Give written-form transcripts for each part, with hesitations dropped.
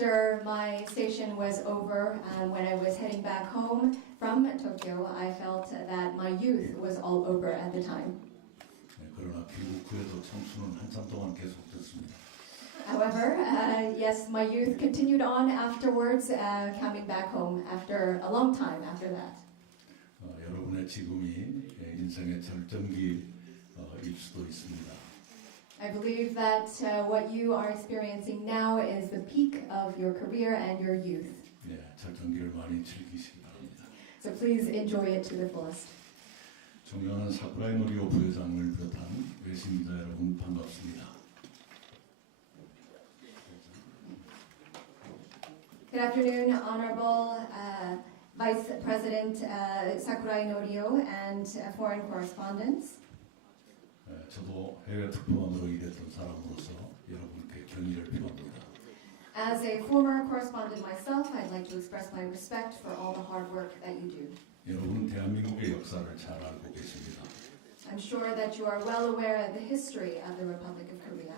After my station was over, when I was heading back home from Tokyo, I felt that my youth was all over at the time. 네, 그러나 귀국 후에도 청춘은 한참 동안 계속됐습니다. However, yes, my youth continued on afterwards, coming back home after a long time after that. 여러분의 지금이 인생의 절정기일 수도 있습니다. I believe that what you are experiencing now is the peak of your career and your youth. 네, 절정기를 많이 즐기시기 바랍니다. So please enjoy it to the fullest. 존경하는 사쿠라이 노리오 부회장을 비롯한 외신기자 여러분 반갑습니다. Good afternoon, Honorable Vice President Sakurai Norio and foreign correspondents. 저도 해외 특파원으로 일했던 사람으로서 여러분께 경의를 표합니다. As a former correspondent myself, I'd like to express my respect for all the hard work that you do. 여러분은 대한민국의 역사를 잘 알고 계십니다. I'm sure that you are well aware of the history of the Republic of Korea.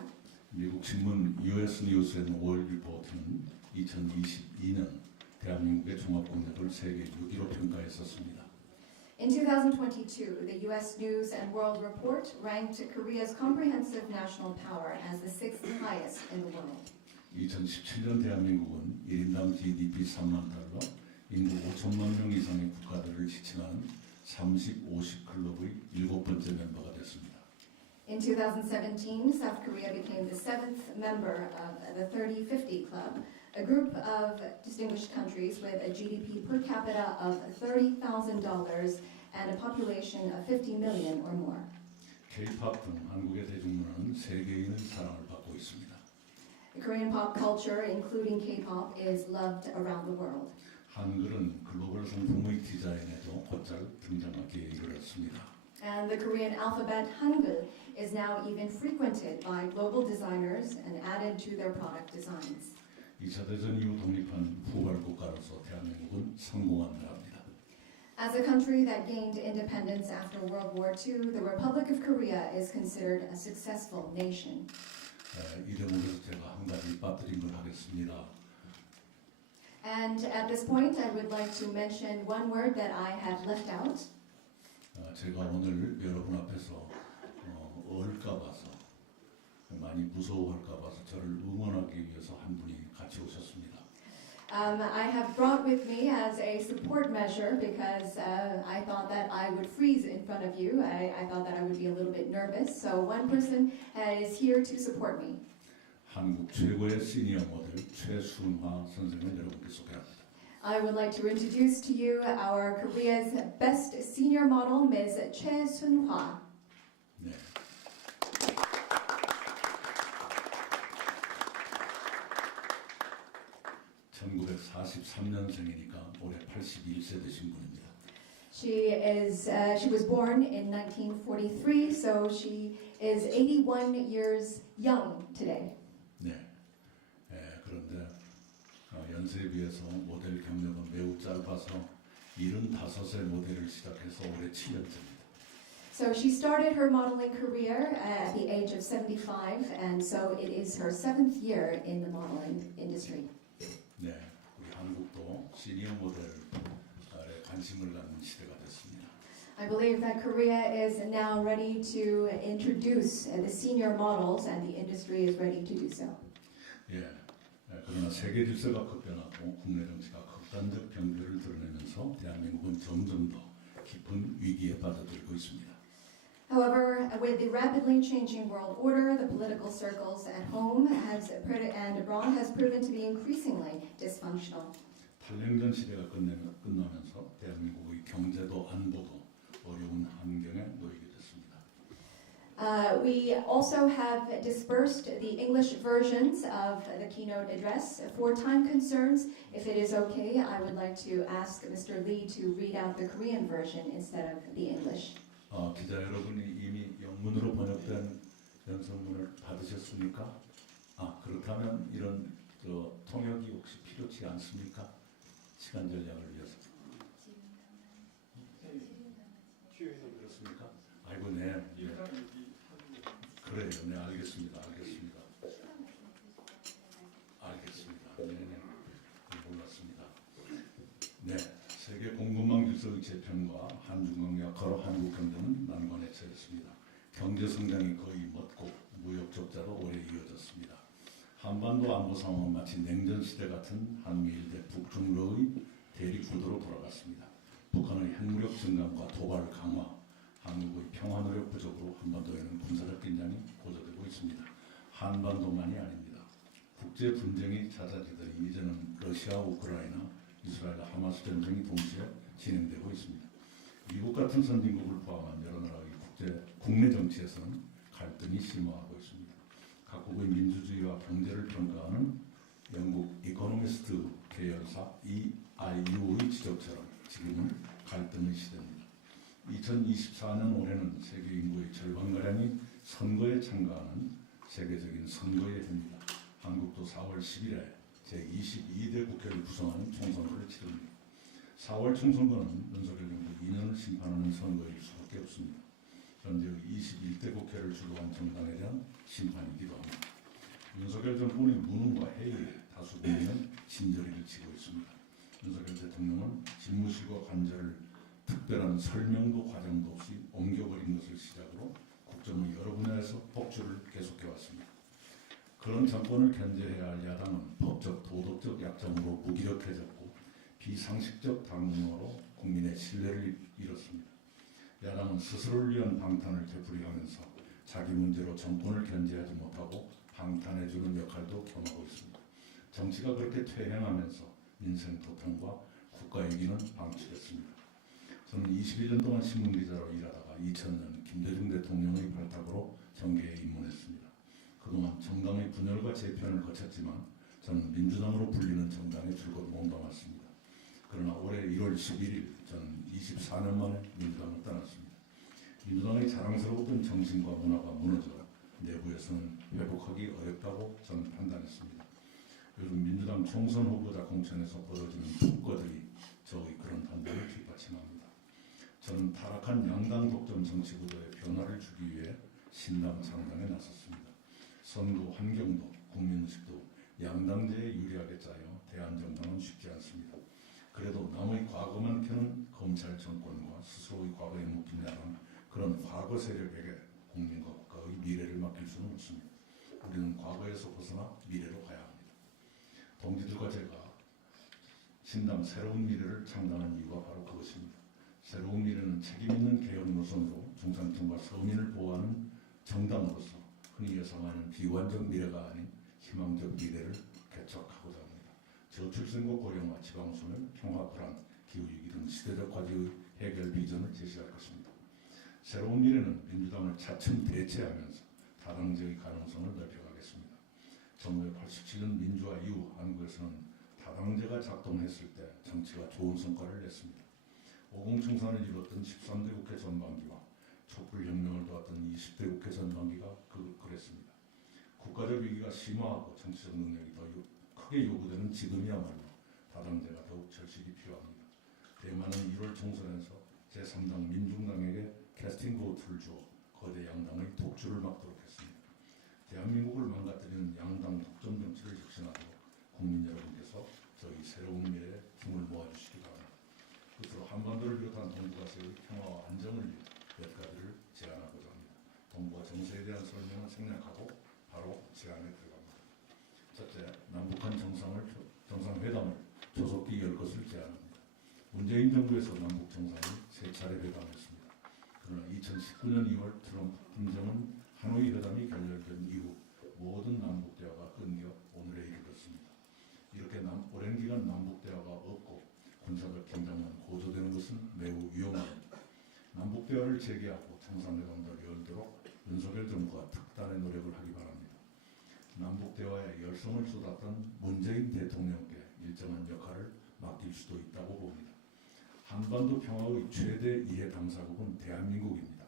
미국 신문 US News and World Report는 2022년 대한민국의 종합국력을 세계 6위로 평가했었습니다. In 2022, the U.S. News and World Report ranked Korea's comprehensive national power as the sixth highest in the world. 2017년 대한민국은 1인당 GDP 3만 달러, 인구 5천만 명 이상의 국가들을 지칭하는 30, 50 클럽의 7번째 멤버가 됐습니다. In 2017, South Korea became the seventh member of the 30-50 Club, a group of distinguished countries with a GDP per capita of $30,000 and a population of 50 million or more. K-pop 등 한국의 대중문화는 세계인의 사랑을 받고 있습니다. The Korean pop culture, including K-pop, is loved around the world. 한글은 글로벌 상품의 디자인에도 곧잘 등장하기에 이르렀습니다. And the Korean alphabet Hangul is now even frequented by global designers and added to their product designs. 2차 대전 이후 독립한 후발 국가로서 대한민국은 성공한 나라입니다. As a country that gained independence after World War II, the Republic of Korea is considered a successful nation. 이 대목에서 제가 한 가지 빠뜨린 걸 하겠습니다. And at this point, I would like to mention one word that I have left out. 제가 오늘 여러분 앞에서 얼까 봐서 많이 무서워할까 봐서 저를 응원하기 위해서 한 분이 같이 오셨습니다. I have brought with me as a support measure because I thought that I would freeze in front of you. I thought that I would be a little bit nervous. So one person is here to support me. 한국 최고의 시니어 모델 최순화 선생을 여러분께 소개합니다. I would like to introduce to you our Korea's best senior model, Ms. Choi Sun-hwa. 네. (1943년생이니까) 올해 81세 되신 분입니다. She was born in 1943, so she is 81 years young today. 네. 그런데 연세에 비해서 모델 경력은 매우 짧아서 75세 모델을 시작해서 올해 7년째입니다. So she started her modeling career at the age of 75, and so it is her 7th year in the modeling industry. 네, 우리 한국도 시니어 모델에 관심을 갖는 시대가 됐습니다. I believe that Korea is now ready to introduce the senior models, and the industry is ready to do so. 예. 그러나 세계 질서가 급변하고 국내 정치가 극단적 변별을 드러내면서 대한민국은 점점 더 깊은 위기에 빠져들고 있습니다. However, with the rapidly changing world order, the political circles at home and abroad has proven to be increasingly dysfunctional. 탈냉전 시대가 끝나면서 대한민국의 경제도 안보도 어려운 환경에 놓이게 됐습니다. We also have dispersed the English versions of the keynote address. For time concerns, if it is okay, I would like to ask Mr. Lee to read out the Korean version instead of the English. 기자 여러분이 이미 영문으로 번역된 연설문을 받으셨습니까? 그렇다면 이런 통역이 혹시 필요치 않습니까? 시간 전략을 위해서. 그렇습니까? 아이고, 네. 예. 그래요. 네, 알겠습니다. 알겠습니다. 네네. 질서의 재편과 한중 관계 걸어 한국 경제는 난관에 처했습니다. 경제 성장이 거의 멎고 무역 적자도 오래 이어졌습니다. 한반도 안보 상황은 마치 냉전 시대 같은 한미일 대 북중러의 대립 구도로 돌아갔습니다. 북한의 핵무력 증강과 도발 강화, 한국의 평화 노력 부족으로 한반도에는 군사적 긴장이 고조되고 있습니다. 한반도만이 아닙니다. 국제 분쟁이 잦아지더니 이제는 러시아, 우크라이나, 이스라엘, 하마스 전쟁이 동시에 진행되고 있습니다. 미국 같은 선진국을 포함한 여러 나라의 국내 정치에서는 갈등이 심화하고 있습니다. 각국의 민주주의와 경제를 평가하는 영국 이코노미스트 계열사 EIU의 지적처럼 지금은 갈등의 시대입니다. 2024년 올해는 세계 인구의 절반가량이 선거에 참가하는 세계적인 선거의 해입니다. 한국도 4월 10일에 제22대 국회를 구성하는 총선거를 치릅니다. 4월 총선거는 윤석열 정부 2년을 심판하는 선거일 수밖에 없습니다. 현재 21대 국회를 주도한 정당에 대한 심판이기도 합니다. 윤석열 정권의 무능과 해이에 다수 국민은 진저리를 치고 있습니다. 윤석열 대통령은 집무실과 관절을 특별한 설명도 과정도 없이 옮겨버린 것을 시작으로 국정의 여러 분야에서 폭주를 계속해왔습니다. 그런 정권을 견제해야 할 야당은 법적, 도덕적 약점으로 무기력해졌고 비상식적 당론으로 국민의 신뢰를 잃었습니다. 야당은 스스로를 위한 방탄을 되풀이하면서 자기 문제로 정권을 견제하지 못하고 방탄해주는 역할도 겸하고 있습니다. 정치가 그렇게 퇴행하면서 민생 도통과 국가 위기는 방치됐습니다. 저는 21년 동안 신문기자로 일하다가 2000년 김대중 대통령의 발탁으로 정계에 입문했습니다. 그동안 정당의 분열과 재편을 거쳤지만 저는 민주당으로 불리는 정당에 줄곧 몸담았습니다. 그러나 올해 1월 11일 저는 24년 만에 민주당을 떠났습니다. 민주당의 자랑스러웠던 정신과 문화가 무너져 내부에서는 회복하기 어렵다고 저는 판단했습니다. 요즘 민주당 총선 후보자 공천에서 벌어지는 폭거들이 저의 그런 판단을 뒷받침합니다. 저는 타락한 양당 독점 정치 구도에 변화를 주기 위해 신당 창당에 나섰습니다. 선거 환경도 국민의식도 양당제에 유리하게 짜여 대한정당은 쉽지 않습니다. 그래도 남의 과거만 켜는 검찰 정권과 스스로의 과거에 묶인 야당 그런 과거 세력에게 국민과 국가의 미래를 맡길 수는 없습니다. 우리는 과거에서 벗어나 미래로 가야 합니다. 동지들과 제가 신당 새로운 미래를 창당한 이유가 바로 그것입니다. 새로운 미래는 책임있는 개혁 노선으로 중산층과 서민을 보호하는 정당으로서 흔히 예상하는 비관적 미래가 아닌 희망적 미래를 개척하고자 합니다. 저출생과 고령화, 지방소멸, 평화, 불안, 기후위기 등 시대적 과제의 해결 비전을 제시할 것입니다. 새로운 미래는 민주당을 차츰 대체하면서 다당제의 가능성을 넓혀가겠습니다. 1987년 민주화 이후 한국에서는 다당제가 작동했을 때 정치가 좋은 성과를 냈습니다. 50 총선을 이뤘던 13대 국회 전반기와 촛불혁명을 도왔던 20대 국회 전반기가 그랬습니다. 국가적 위기가 심화하고 정치적 능력이 더 크게 요구되는 지금이야말로 다당제가 더욱 절실히 필요합니다. 대만은 1월 총선에서 제3당 민중당에게 캐스팅 보트를 주어 거대 양당의 독주를 막도록 했습니다. 대한민국을 망가뜨리는 양당 독점 정치를 혁신하도록 국민 여러분께서 저희 새로운 미래에 힘을 모아주시기 바랍니다. 끝으로 한반도를 비롯한 동북아시아의 평화와 안정을 위해 몇 가지를 제안하고자 합니다. 동북아 정세에 대한 설명을 생략하고 바로 제안에 들어갑니다. 첫째, 남북한 정상회담을 조속히 열 것을 제안합니다. 문재인 정부에서 남북 정상이 3차례 회담했습니다. 그러나 2019년 2월 트럼프, 김정은 하노이 회담이 결렬된 이후 모든 남북 대화가 끊겨 오늘에 이르렀습니다. 이렇게 오랜 기간 남북 대화가 없고 군사적 긴장만 고조되는 것은 매우 위험합니다. 남북 대화를 재개하고 정상회담도 열도록 윤석열 정부가 특단의 노력을 하기 바랍니다. 남북 대화에 열성을 쏟았던 문재인 대통령께 일정한 역할을 맡길 수도 있다고 봅니다. 한반도 평화의 최대 이해 당사국은 대한민국입니다.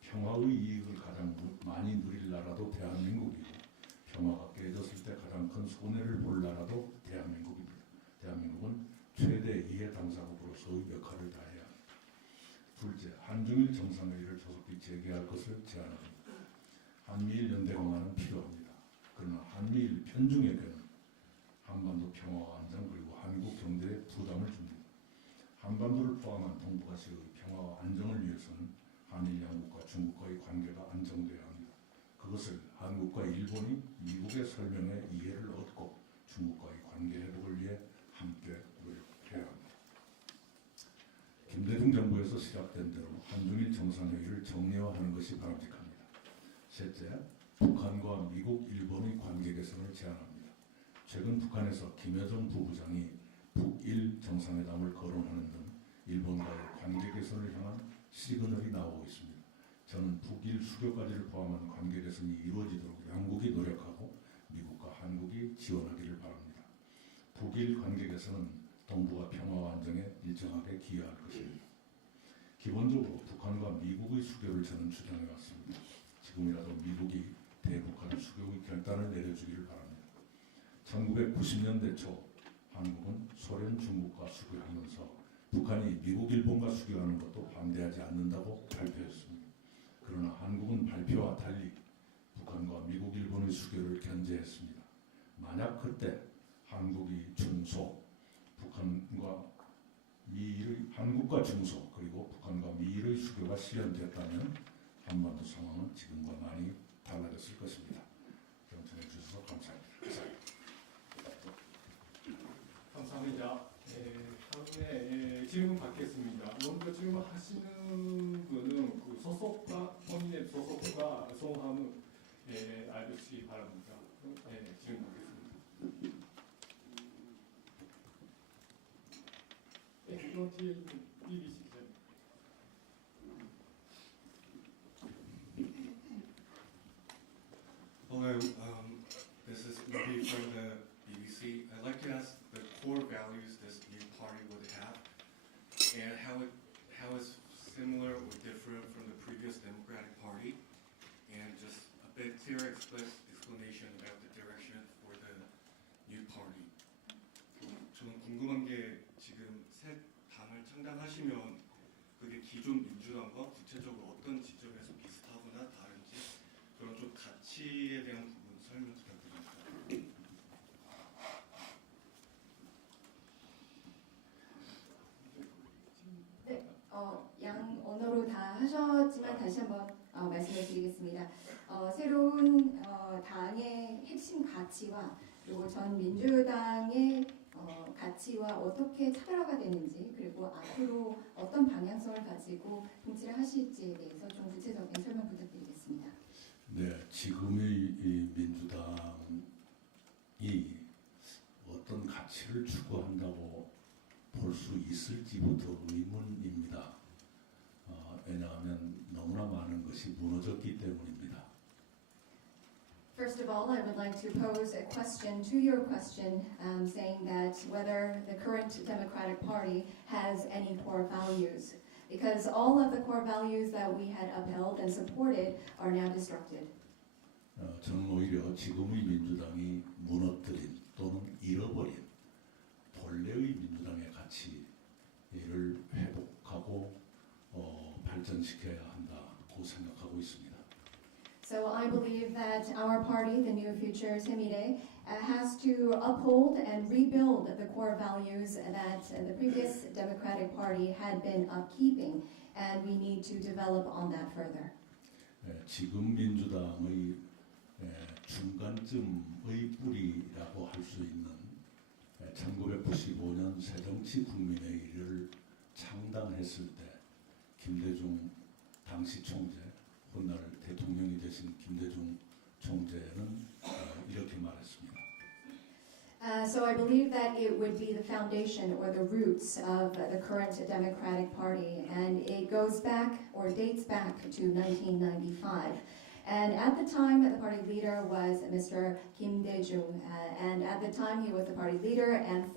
평화의 이익을 가장 많이 누릴 나라도 대한민국이고 평화가 깨졌을 때 가장 큰 손해를 볼 나라도 대한민국입니다. 대한민국은 최대 이해 당사국으로서의 역할을 다해야 합니다. 둘째, 한중일 정상회의를 조속히 재개할 것을 제안합니다. 한미일 연대 강화는 필요합니다. 그러나 한미일 편중에게는 한반도 평화와 안정 그리고 한국 경제에 부담을 줍니다. 한반도를 포함한 동북아시아의 평화와 안정을 위해서는 한일 양국과 중국과의 관계가 안정돼야 합니다. 그것을 한국과 일본이 미국의 설명에 이해를 얻고 중국과의 관계 회복을 위해 함께 노력해야 합니다. 김대중 정부에서 시작된 대로 한중일 정상회의를 정례화하는 것이 바람직합니다. 셋째, 북한과 미국, 일본의 관계 개선을 제안합니다. 최근 북한에서 김여정 부부장이 북일 정상회담을 거론하는 등 일본과의 관계 개선을 향한 시그널이 나오고 있습니다. 저는 북일 수교까지를 포함한 관계 개선이 이루어지도록 양국이 노력하고 미국과 한국이 지원하기를 바랍니다. 북일 관계 개선은 동북아 평화와 안정에 일정하게 기여할 것입니다. 기본적으로 북한과 미국의 수교를 저는 주장해왔습니다. 지금이라도 미국이 대북한 수교의 결단을 내려주기를 바랍니다. 1990년대 초 한국은 소련, 중국과 수교하면서 북한이 미국, 일본과 수교하는 것도 반대하지 않는다고 발표했습니다. 그러나 한국은 발표와 달리 북한과 미국, 일본의 수교를 견제했습니다. 만약 그때 한국이 중소, 한국과 중소 그리고 북한과 미일의 수교가 실현됐다면 한반도 상황은 지금과 많이 달라졌을 것입니다. 경청해 주셔서 감사합니다. 감사합니다. 다음에 질문 받겠습니다. 먼저 질문하시는 분은 그 소속과 본인의 소속과 성함을 알려주시기 바랍니다. 질문 받겠습니다. 이거 뒤에 있는 BBC 기자님. Hello, this is Ruby from the BBC. I'd like to ask the core values this new party would have, and how it's similar or different from the previous Democratic Party, and just a bit clearer explanation about the direction for the new party. 저는 궁금한 게 지금 새 당을 창당하시면 그게 기존 민주당과 구체적으로 어떤 지점에서 비슷하거나 다른지 그런 좀 가치에 대한 부분 설명 부탁드립니다. 네, 양 언어로 다 하셨지만 다시 한번 말씀을 드리겠습니다. 새로운 당의 핵심 가치와 그리고 전 민주당의 가치와 어떻게 차별화가 되는지 그리고 앞으로 어떤 방향성을 가지고 통치를 하실지에 대해서 좀 구체적인 설명 부탁드리겠습니다. 네, 지금의 이 민주당이 어떤 가치를 추구한다고 볼 수 있을지부터 의문입니다. 왜냐하면 너무나 많은 것이 무너졌기 때문입니다. First of all, I would like to pose a question to your question, saying that whether the current Democratic Party has any core values, because all of the core values that we had upheld and supported are now disrupted. 저는 오히려 지금의 민주당이 무너뜨린 또는 잃어버린 본래의 민주당의 가치를 회복하고 발전시켜야 한다고 생각하고 있습니다. So I believe that our party, the New Future 새로운미래, has to uphold and rebuild the core values that the previous Democratic Party had been upkeeping, and we need to develop on that further. 지금 민주당의 중간쯤의 뿌리라고 할 수 있는 1995년 새정치국민회의를 창당했을 때 김대중 당시 총재, 훗날 대통령이 되신 김대중 총재는 이렇게 말했습니다. So I believe that it would be the foundation or the roots of the current Democratic Party, and it goes back or dates back to 1995. And at the time, the party leader was Mr. Kim Dae-jung, and at the time he was the party leader, and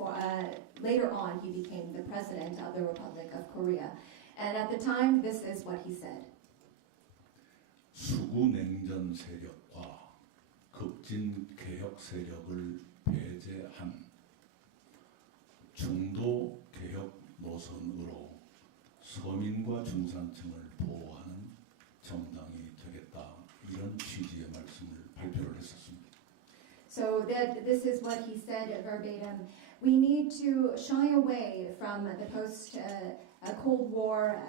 later on he became the president of the Republic of Korea. And at the time, this is what he said. 수구 냉전 세력과 급진 개혁 세력을 배제한 중도 개혁 노선으로 서민과 중산층을 보호하는 정당이 되겠다, 이런 취지의 말씀을 발표를 했었습니다. So that this is what he said verbatim. We need to shy away from the post-Cold War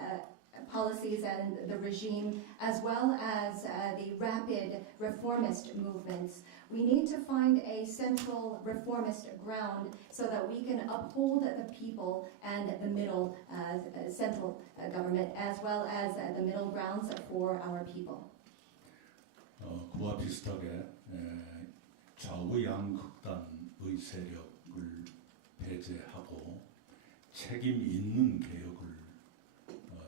policies and the regime, as well as the rapid reformist movements. We need to find a central reformist ground so that we can uphold the people and the middle central government, as well as the middle grounds for our people. 그와 비슷하게 좌우양극단의 세력을 배제하고 책임 있는 개혁을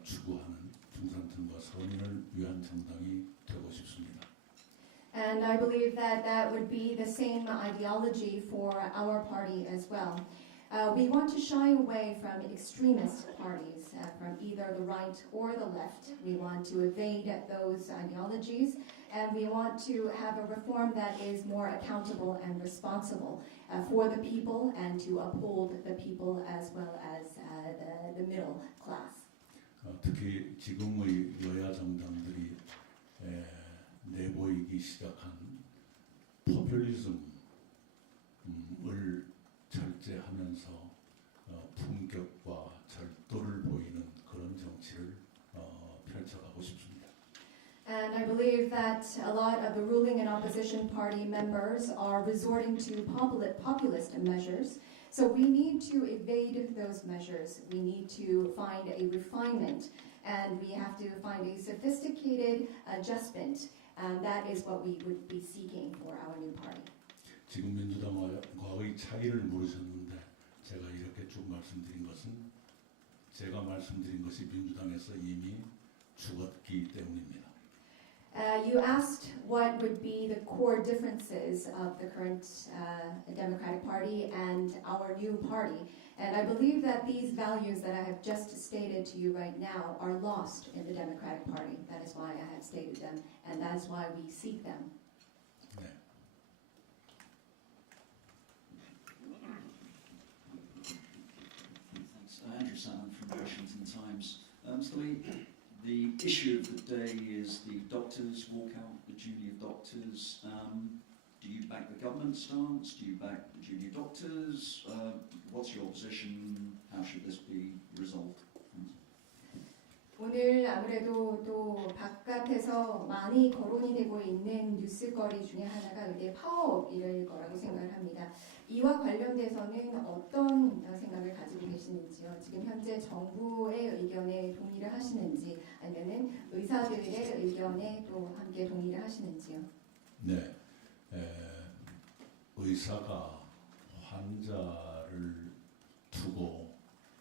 추구하는 중산층과 서민을 위한 정당이 되고 싶습니다. And I believe that that would be the same ideology for our party as well. We want to shy away from extremist parties, from either the right or the left. We want to evade those ideologies, and we want to have a reform that is more accountable and responsible for the people and to uphold the people as well as the middle class. 특히 지금의 여야 정당들이 내보이기 시작한 포퓰리즘을 절제하면서 품격과 절도를 보이는 그런 정치를 펼쳐가고 싶습니다. And I believe that a lot of the ruling and opposition party members are resorting to populist measures. So we need to evade those measures. We need to find a refinement, and we have to find a sophisticated adjustment. And that is what we would be seeking for our new party. 지금 민주당과의 차이를 물으셨는데 제가 이렇게 쭉 말씀드린 것은 제가 말씀드린 것이 민주당에서 이미 죽었기 때문입니다. You asked what would be the core differences of the current Democratic Party and our new party. And I believe that these values that I have just stated to you right now are lost in the Democratic Party. That is why I have stated them, and that is why we seek them. 네. Thanks. Andrew Salmon from the Washington Times. The issue of the day is the doctors walkout, the junior doctors. Do you back the government stance? Do you back the junior doctors? What's your position? How should this be resolved? 오늘 아무래도 또 바깥에서 많이 거론이 되고 있는 뉴스거리 중에 하나가 이제 파업일 거라고 생각을 합니다. 이와 관련돼서는 어떤 생각을 가지고 계시는지요? 지금 현재 정부의 의견에 동의를 하시는지, 아니면은 의사들의 의견에 또 함께 동의를 하시는지요? 네, 의사가 환자를 두고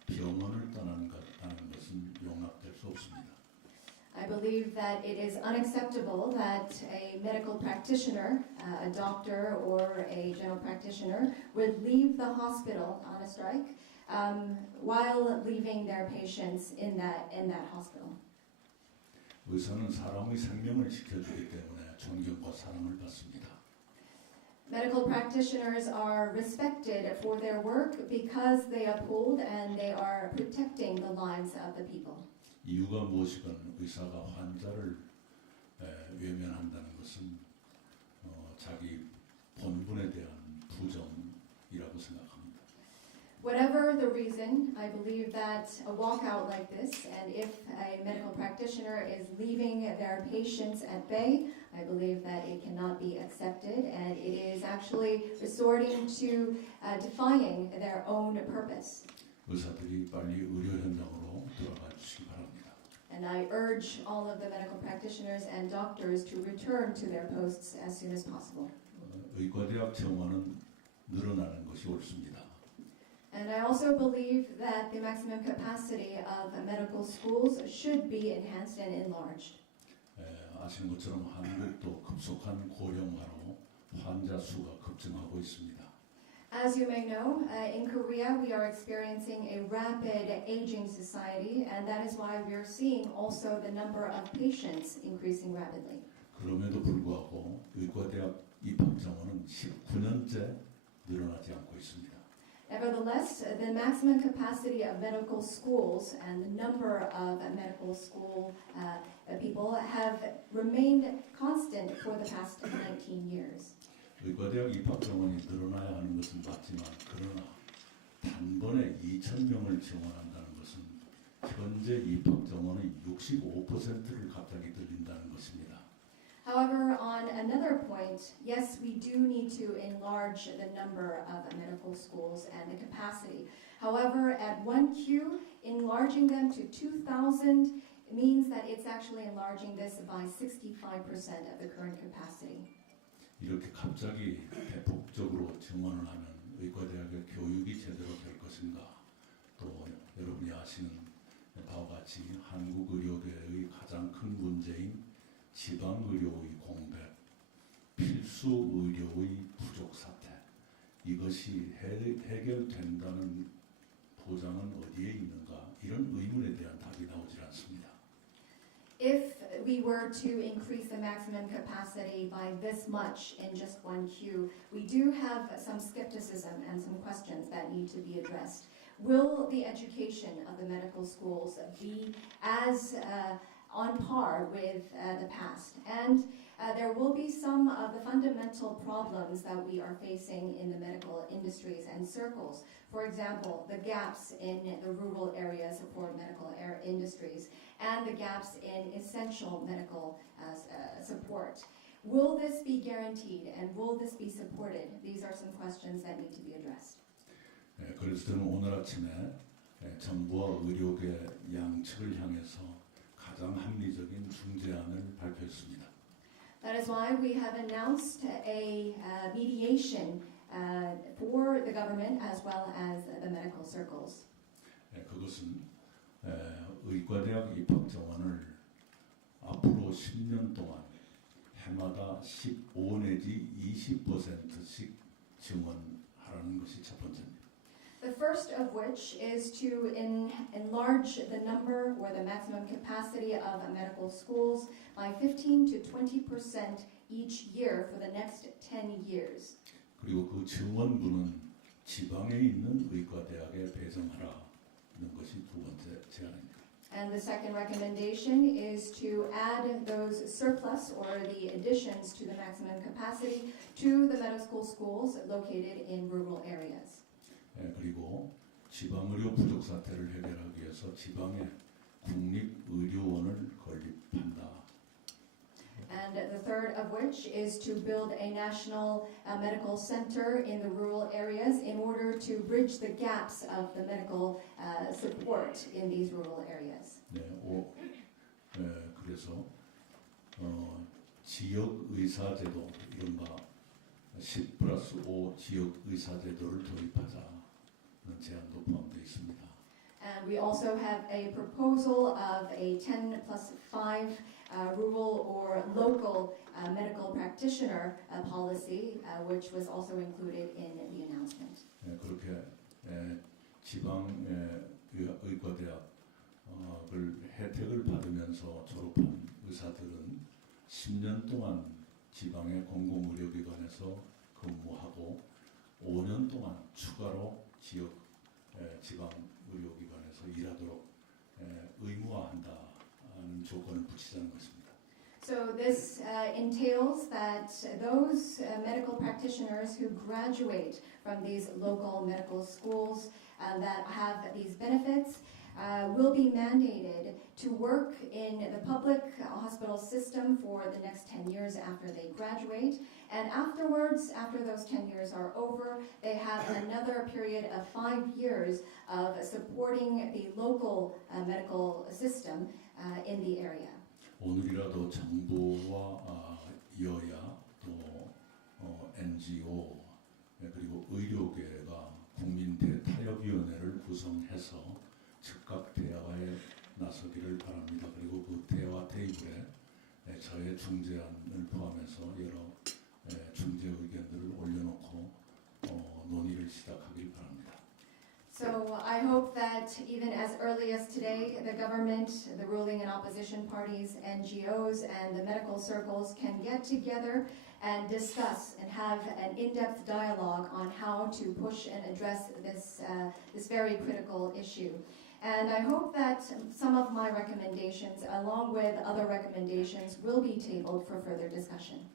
병원을 떠나는 것은 용납될 수 없습니다. I believe that it is unacceptable that a medical practitioner, a doctor or a general practitioner, would leave the hospital on a strike while leaving their patients in that hospital. 의사는 사람의 생명을 지켜주기 때문에 존경과 사랑을 받습니다. Medical practitioners are respected for their work because they uphold and they are protecting the lives of the people. 이유가 무엇이건 의사가 환자를 외면한다는 것은 자기 본분에 대한 부정이라고 생각합니다. Whatever the reason, I believe that a walkout like this, and if a medical practitioner is leaving their patients at bay, I believe that it cannot be accepted, and it is actually resorting to defying their own purpose. 의사들이 빨리 의료 현장으로 돌아가 주시기 바랍니다. And I urge all of the medical practitioners and doctors to return to their posts as soon as possible. 의과대학 정원은 늘어나는 것이 옳습니다. And I also believe that the maximum capacity of medical schools should be enhanced and enlarged. 아시는 것처럼 한국도 급속한 고령화로 환자 수가 급증하고 있습니다. As you may know, in Korea we are experiencing a rapid aging society, and that is why we are seeing also the number of patients increasing rapidly. 그럼에도 불구하고 의과대학 입학 정원은 19년째 늘어나지 않고 있습니다. Nevertheless, the maximum capacity of medical schools and the number of medical school people have remained constant for the past 19 years. 의과대학 입학 정원이 늘어나야 하는 것은 맞지만 그러나 단번에 2,000명을 지원한다는 것은 현재 입학 정원의 65%를 갑자기 늘린다는 것입니다. However, on another point, yes, we do need to enlarge the number of medical schools and the capacity. However, at 1Q, enlarging them to 2,000 means that it's actually enlarging this by 65% of the current capacity. 이렇게 갑자기 대폭적으로 증원을 하면 의과대학의 교육이 제대로 될 것인가? 또 여러분이 아시는 바와 같이 한국 의료계의 가장 큰 문제인 지방 의료의 공백, 필수 의료의 부족 사태, 이것이 해결된다는 보장은 어디에 있는가? 이런 의문에 대한 답이 나오질 않습니다. If we were to increase the maximum capacity by this much in just 1Q, we do have some skepticism and some questions that need to be addressed. Will the education of the medical schools be as on par with the past? And there will be some of the fundamental problems that we are facing in the medical industries and circles. For example, the gaps in the rural areas for medical industries and the gaps in essential medical support. Will this be guaranteed and will this be supported? These are some questions that need to be addressed. 그래서 저는 오늘 아침에 정부와 의료계 양측을 향해서 가장 합리적인 중재안을 발표했습니다. That is why we have announced a mediation for the government as well as the medical circles. 그것은 의과대학 입학 정원을 앞으로 10년 동안 해마다 15 내지 20%씩 증원하라는 것이 첫 번째입니다. The first of which is to enlarge the number or the maximum capacity of medical schools by 15 to 20% each year for the next 10 years. 그리고 그 증원분은 지방에 있는 의과대학에 배정하라는 것이 두 번째 제안입니다. And the second recommendation is to add those surplus or the additions to the maximum capacity to the medical schools located in rural areas. 그리고 지방의료 부족 사태를 해결하기 위해서 지방에 국립의료원을 건립한다. And the third of which is to build a national medical center in the rural areas in order to bridge the gaps of the medical support in these rural areas. 그래서 지역의사제도, 이른바 10+5 지역의사제도를 도입하자는 제안도 포함되어 있습니다. And we also have a proposal of a 10+5 rural or local medical practitioner policy, which was also included in the announcement. 그렇게 지방 의과대학을 혜택을 받으면서 졸업한 의사들은 10년 동안 지방의 공공의료기관에서 근무하고 5년 동안 추가로 지방 의료기관에서 일하도록 의무화한다는 조건을 붙이자는 것입니다. So this entails that those medical practitioners who graduate from these local medical schools that have these benefits will be mandated to work in the public hospital system for the next 10 years after they graduate. And afterwards, after those 10 years are over, they have another period of 5 years of supporting the local medical system in the area. 오늘이라도 정부와 여야 또 NGO 그리고 의료계가 국민 대타협위원회를 구성해서 즉각 대화에 나서기를 바랍니다. 그리고 그 대화 테이블에 저의 중재안을 포함해서 여러 중재 의견들을 올려놓고 논의를 시작하길 바랍니다. So I hope that even as early as today, the government, the ruling and opposition parties, NGOs, and the medical circles can get together and discuss and have an in-depth dialogue on how to push and address this very critical issue. And I hope that some of my recommendations, along with other recommendations, will be tabled for further discussion.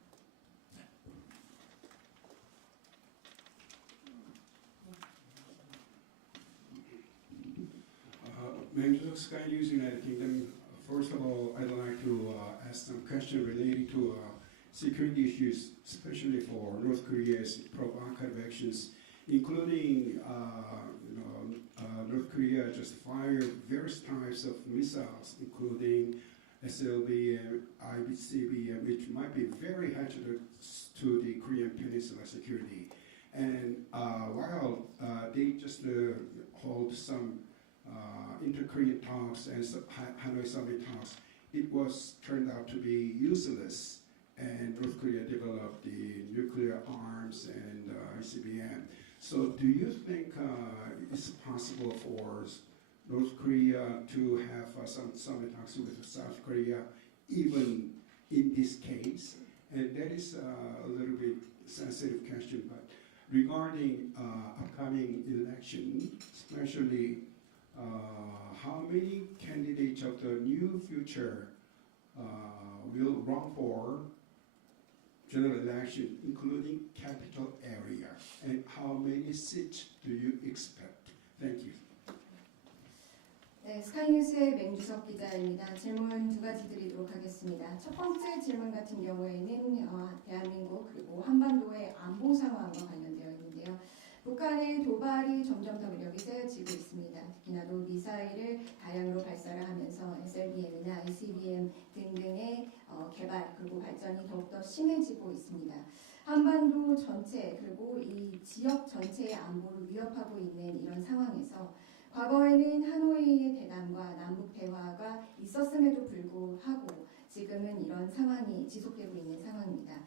Manager Sky News United Kingdom. First of all, I'd like to ask some questions related to security issues, especially for North Korea's provocative actions, including North Korea just fired various types of missiles, including SLBM, ICBM, which might be very hazardous to the Korean Peninsula security. And while they just hold some inter-Korean talks and Hanoi summit talks, it was turned out to be useless. And North Korea developed the nuclear arms and ICBM. So do you think it's possible for North Korea to have some summit talks with South Korea, even in this case? And that is a little bit sensitive question, but regarding upcoming election, especially how many candidates of the new future will run for general election, including capital area, and how many seats do you expect? Thank you. 네, 스카이뉴스의 맹주석 기자입니다. 질문 두 가지 드리도록 하겠습니다. 첫 번째 질문 같은 경우에는 대한민국 그리고 한반도의 안보 상황과 관련되어 있는데요. 북한의 도발이 점점 더 위력이 세져지고 있습니다. 특히나 또 미사일을 다량으로 발사를 하면서 SLBM이나 ICBM 등등의 개발 그리고 발전이 더욱더 심해지고 있습니다. 한반도 전체 그리고 이 지역 전체의 안보를 위협하고 있는 이런 상황에서 과거에는 하노이의 대담과 남북 대화가 있었음에도 불구하고 지금은 이런 상황이 지속되고 있는 상황입니다.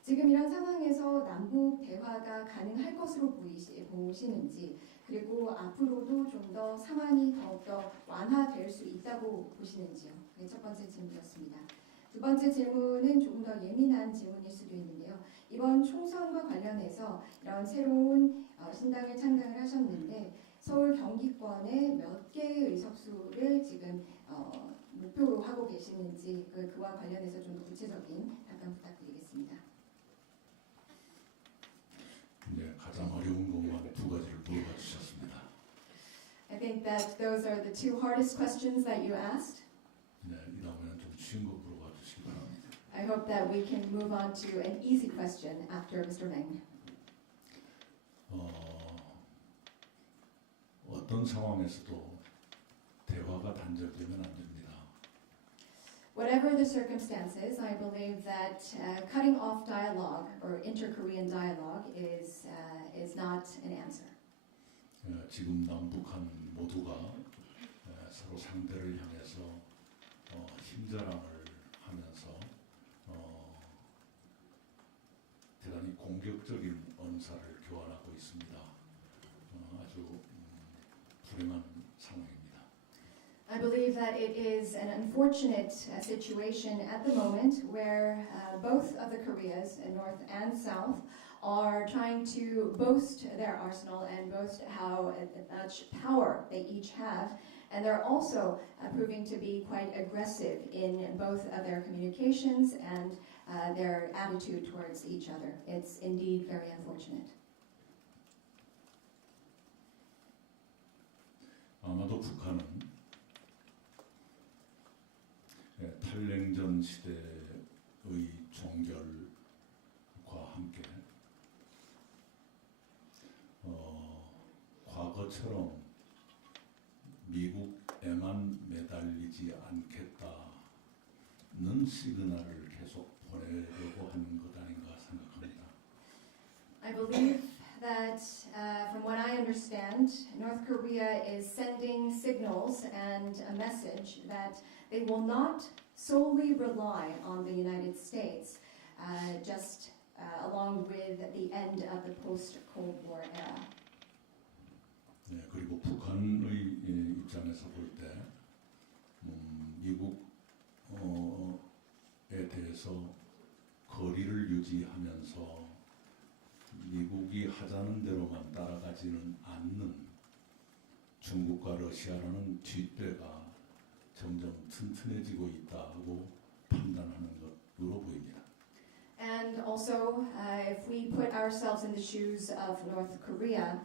지금 이런 상황에서 남북 대화가 가능할 것으로 보시는지, 그리고 앞으로도 좀 더 상황이 더욱더 완화될 수 있다고 보시는지요. 그게 첫 번째 질문이었습니다. 두 번째 질문은 조금 더 예민한 질문일 수도 있는데요. 이번 총선과 관련해서 이런 새로운 신당을 창당을 하셨는데 서울 경기권의 몇 개의 의석수를 지금 목표로 하고 계시는지 그와 관련해서 좀 구체적인 답변 부탁드리겠습니다. 네, 가장 어려운 것만 두 가지를 물어봐 주셨습니다. I think that those are the two hardest questions that you asked. 네, 이 다음에는 좀 쉬운 거 물어봐 주시기 바랍니다. I hope that we can move on to an easy question after Mr. Meng. 어떤 상황에서도 대화가 단절되면 안 됩니다. Whatever the circumstances, I believe that cutting off dialogue or inter-Korean dialogue is not an answer. 지금 남북한 모두가 서로 상대를 향해서 힘자랑을 하면서 대단히 공격적인 언사를 교환하고 있습니다. 아주 불행한 상황입니다. I believe that it is an unfortunate situation at the moment where both of the Koreas, North and South, are trying to boast their arsenal and boast how much power they each have. And they're also proving to be quite aggressive in both of their communications and their attitude towards each other. It's indeed very unfortunate. 아마도 북한은 탈냉전 시대의 종결과 함께 과거처럼 미국에만 매달리지 않겠다는 시그널을 계속 보내려고 하는 것 아닌가 생각합니다. I believe that from what I understand, North Korea is sending signals and a message that they will not solely rely on the United States just along with the end of the post-Cold War era. 네, 그리고 북한의 입장에서 볼 때 미국에 대해서 거리를 유지하면서 미국이 하자는 대로만 따라가지는 않는 중국과 러시아라는 뒷배가 점점 튼튼해지고 있다고 판단하는 것으로 보입니다. And also, if we put ourselves in the shoes of North Korea,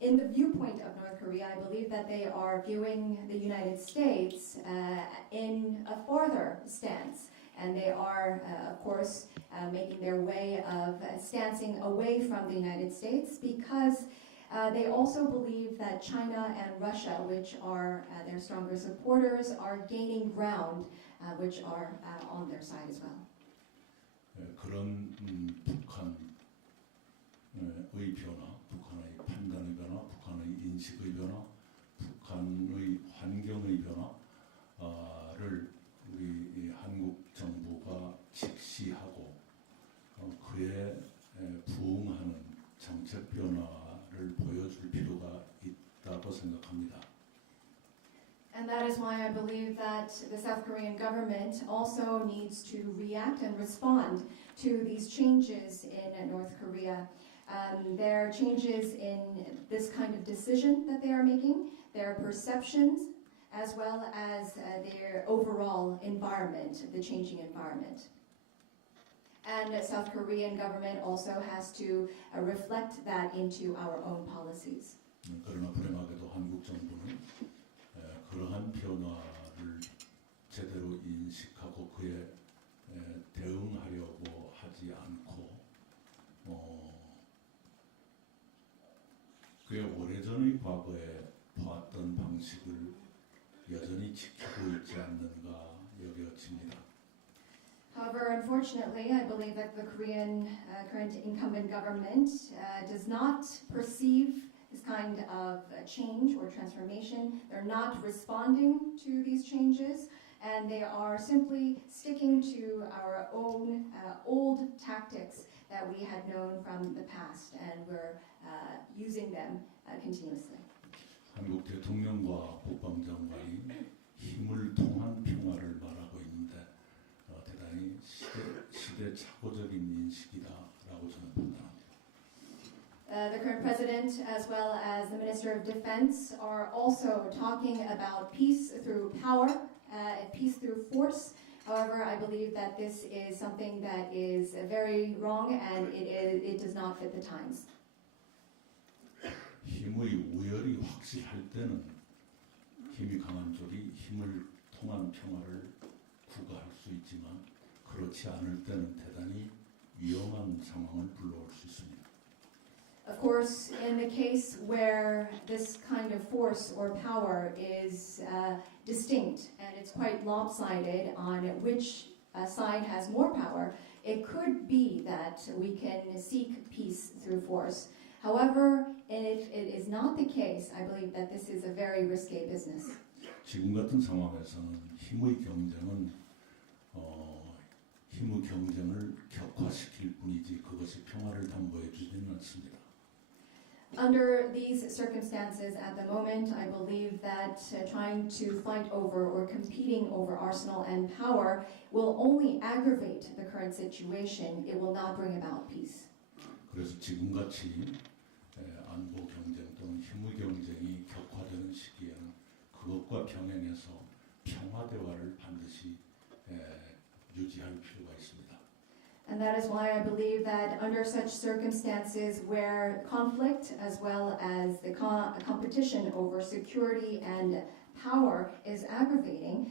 in the viewpoint of North Korea, I believe that they are viewing the United States in a farther stance. And they are, of course, making their way of stancing away from the United States because they also believe that China and Russia, which are their stronger supporters, are gaining ground, which are on their side as well. 그런 북한의 변화, 북한의 판단의 변화, 북한의 인식의 변화, 북한의 환경의 변화를 우리 한국 정부가 직시하고 그에 부응하는 정책 변화를 보여줄 필요가 있다고 생각합니다. And that is why I believe that the South Korean government also needs to react and respond to these changes in North Korea. There are changes in this kind of decision that they are making, their perceptions, as well as their overall environment, the changing environment. And the South Korean government also has to reflect that into our own policies. 그러나 불행하게도 한국 정부는 그러한 변화를 제대로 인식하고 그에 대응하려고 하지 않고 꽤 오래전의 과거에 보았던 방식을 여전히 지키고 있지 않는가 여겨집니다. However, unfortunately, I believe that the Korean current incumbent government does not perceive this kind of change or transformation. They're not responding to these changes, and they are simply sticking to our own old tactics that we had known from the past, and we're using them continuously. 한국 대통령과 국방장관이 힘을 통한 평화를 말하고 있는데 대단히 시대착오적인 인식이다라고 저는 판단합니다. The current president, as well as the Minister of Defense, are also talking about peace through power, peace through force. However, I believe that this is something that is very wrong and it does not fit the times. 힘의 우열이 확실할 때는 힘이 강한 쪽이 힘을 통한 평화를 구가할 수 있지만 그렇지 않을 때는 대단히 위험한 상황을 불러올 수 있습니다. Of course, in the case where this kind of force or power is distinct and it's quite lopsided on which side has more power, it could be that we can seek peace through force. However, if it is not the case, I believe that this is a very risky business. 지금 같은 상황에서는 힘의 경쟁은 힘의 경쟁을 격화시킬 뿐이지 그것이 평화를 담보해 주지는 않습니다. Under these circumstances at the moment, I believe that trying to fight over or competing over arsenal and power will only aggravate the current situation. It will not bring about peace. 그래서 지금같이 안보 경쟁 또는 힘의 경쟁이 격화되는 시기에는 그것과 병행해서 평화 대화를 반드시 유지할 필요가 있습니다. And that is why I believe that under such circumstances where conflict as well as the competition over security and power is aggravating,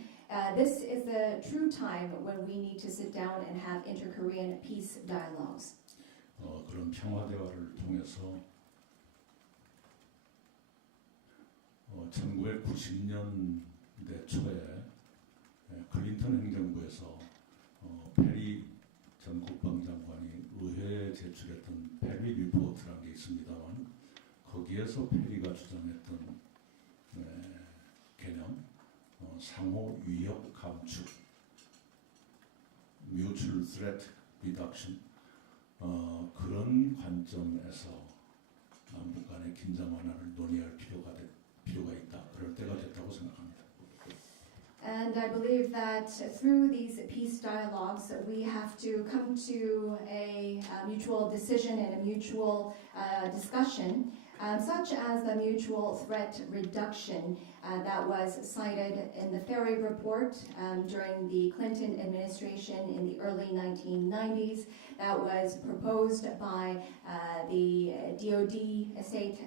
this is the true time when we need to sit down and have inter-Korean peace dialogues. 그런 평화 대화를 통해서 1990년대 초에 클린턴 행정부에서 페리 전 국방장관이 의회에 제출했던 페리 리포트라는 게 있습니다만 거기에서 페리가 주장했던 개념 상호 위협 감축 mutual threat reduction 그런 관점에서 남북 간의 긴장 완화를 논의할 필요가 있다. 그럴 때가 됐다고 생각합니다. And I believe that through these peace dialogues, we have to come to a mutual decision and a mutual discussion, such as the mutual threat reduction that was cited in the Ferry Report during the Clinton administration in the early 1990s, that was proposed by the DoD State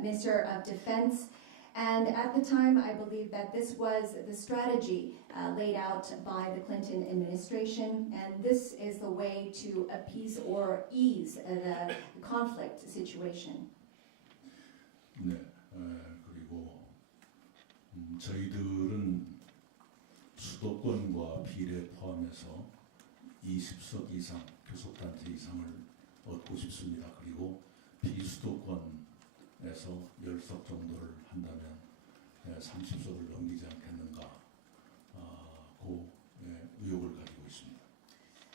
Minister of Defense. And at the time, I believe that this was the strategy laid out by the Clinton administration, and this is the way to appease or ease the conflict situation. 네, 그리고 저희들은 수도권과 비례 포함해서 20석 이상, 교섭단체 이상을 얻고 싶습니다. 그리고 비수도권에서 10석 정도를 한다면 30석을 넘기지 않겠는가 그 의혹을 가지고 있습니다.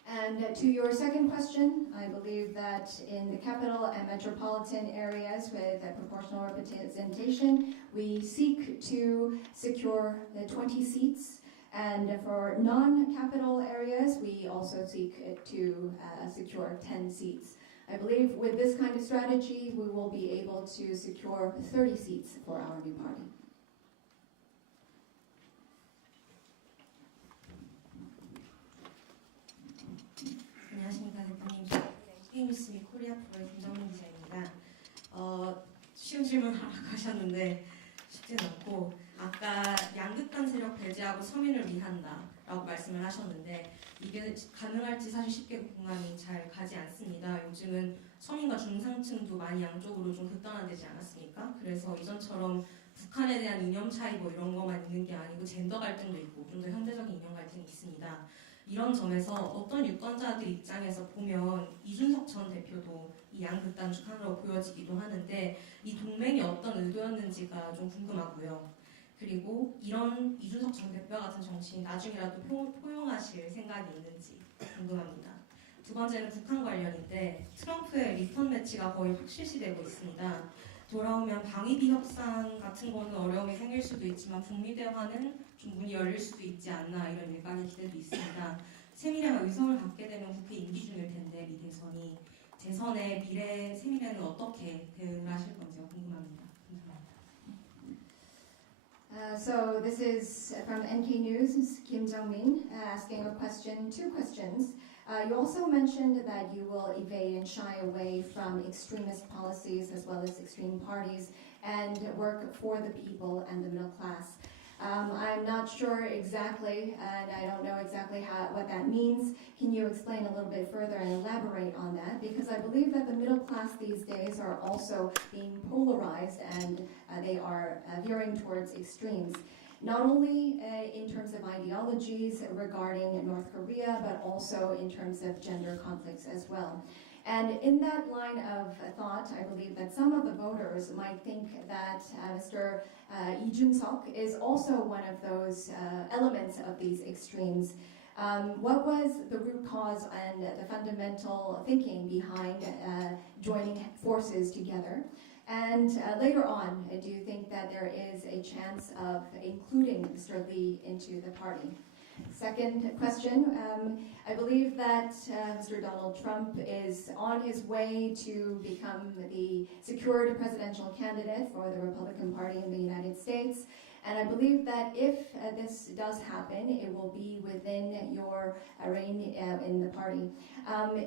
And to your second question, I believe that in the capital and metropolitan areas with a proportional representation, we seek to secure the 20 seats. And for non-capital areas, we also seek to secure 10 seats. I believe with this kind of strategy, we will be able to secure 30 seats for our new party. 안녕하십니까 대표님. K뉴스 코리아 프로의 김정민 기자입니다. 쉬운 질문 하라고 하셨는데 쉽지는 않고 아까 양극단 세력 배제하고 서민을 위한다라고 말씀을 하셨는데 이게 가능할지 사실 쉽게 공감이 잘 가지 않습니다. 요즘은 서민과 중상층도 많이 양쪽으로 좀 극단화되지 않았습니까? 그래서 이전처럼 북한에 대한 이념 차이 뭐 이런 것만 있는 게 아니고 젠더 갈등도 있고 좀 더 현대적인 이념 갈등이 있습니다. 이런 점에서 어떤 유권자들 입장에서 보면 이준석 전 대표도 이 양극단 중 하나로 보여지기도 하는데 이 동맹이 어떤 의도였는지가 좀 궁금하고요. 그리고 이런 이준석 전 대표 같은 정치인 나중에라도 포용하실 생각이 있는지 궁금합니다. 두 번째는 북한 관련인데 트럼프의 리턴 매치가 거의 확실시되고 있습니다. 돌아오면 방위비 협상 같은 거는 어려움이 생길 수도 있지만 북미 대화는 좀 문이 열릴 수도 있지 않나 이런 일각의 기대도 있습니다. 새미래가 의석을 갖게 되면 국회 임기 중일 텐데 미 대선이 대선에 미래 새미래는 어떻게 대응을 하실 건지 궁금합니다. So this is from NK News, Kim Jong-min asking a question, two questions. You also mentioned that you will evade and shy away from extremist policies as well as extreme parties and work for the people and the middle class. I'm not sure exactly, and I don't know exactly what that means. Can you explain a little bit further and elaborate on that? Because I believe that the middle class these days are also being polarized and they are veering towards extremes. Not only in terms of ideologies regarding North Korea, but also in terms of gender conflicts as well. And in that line of thought, I believe that some of the voters might think that Mr. Lee Jun-seok is also one of those elements of these extremes. What was the root cause and the fundamental thinking behind joining forces together? And later on, do you think that there is a chance of including Mr. Lee into the party? Second question, I believe that Mr. Donald Trump is on his way to become the secured presidential candidate for the Republican Party in the United States. And I believe that if this does happen, it will be within your reign in the party.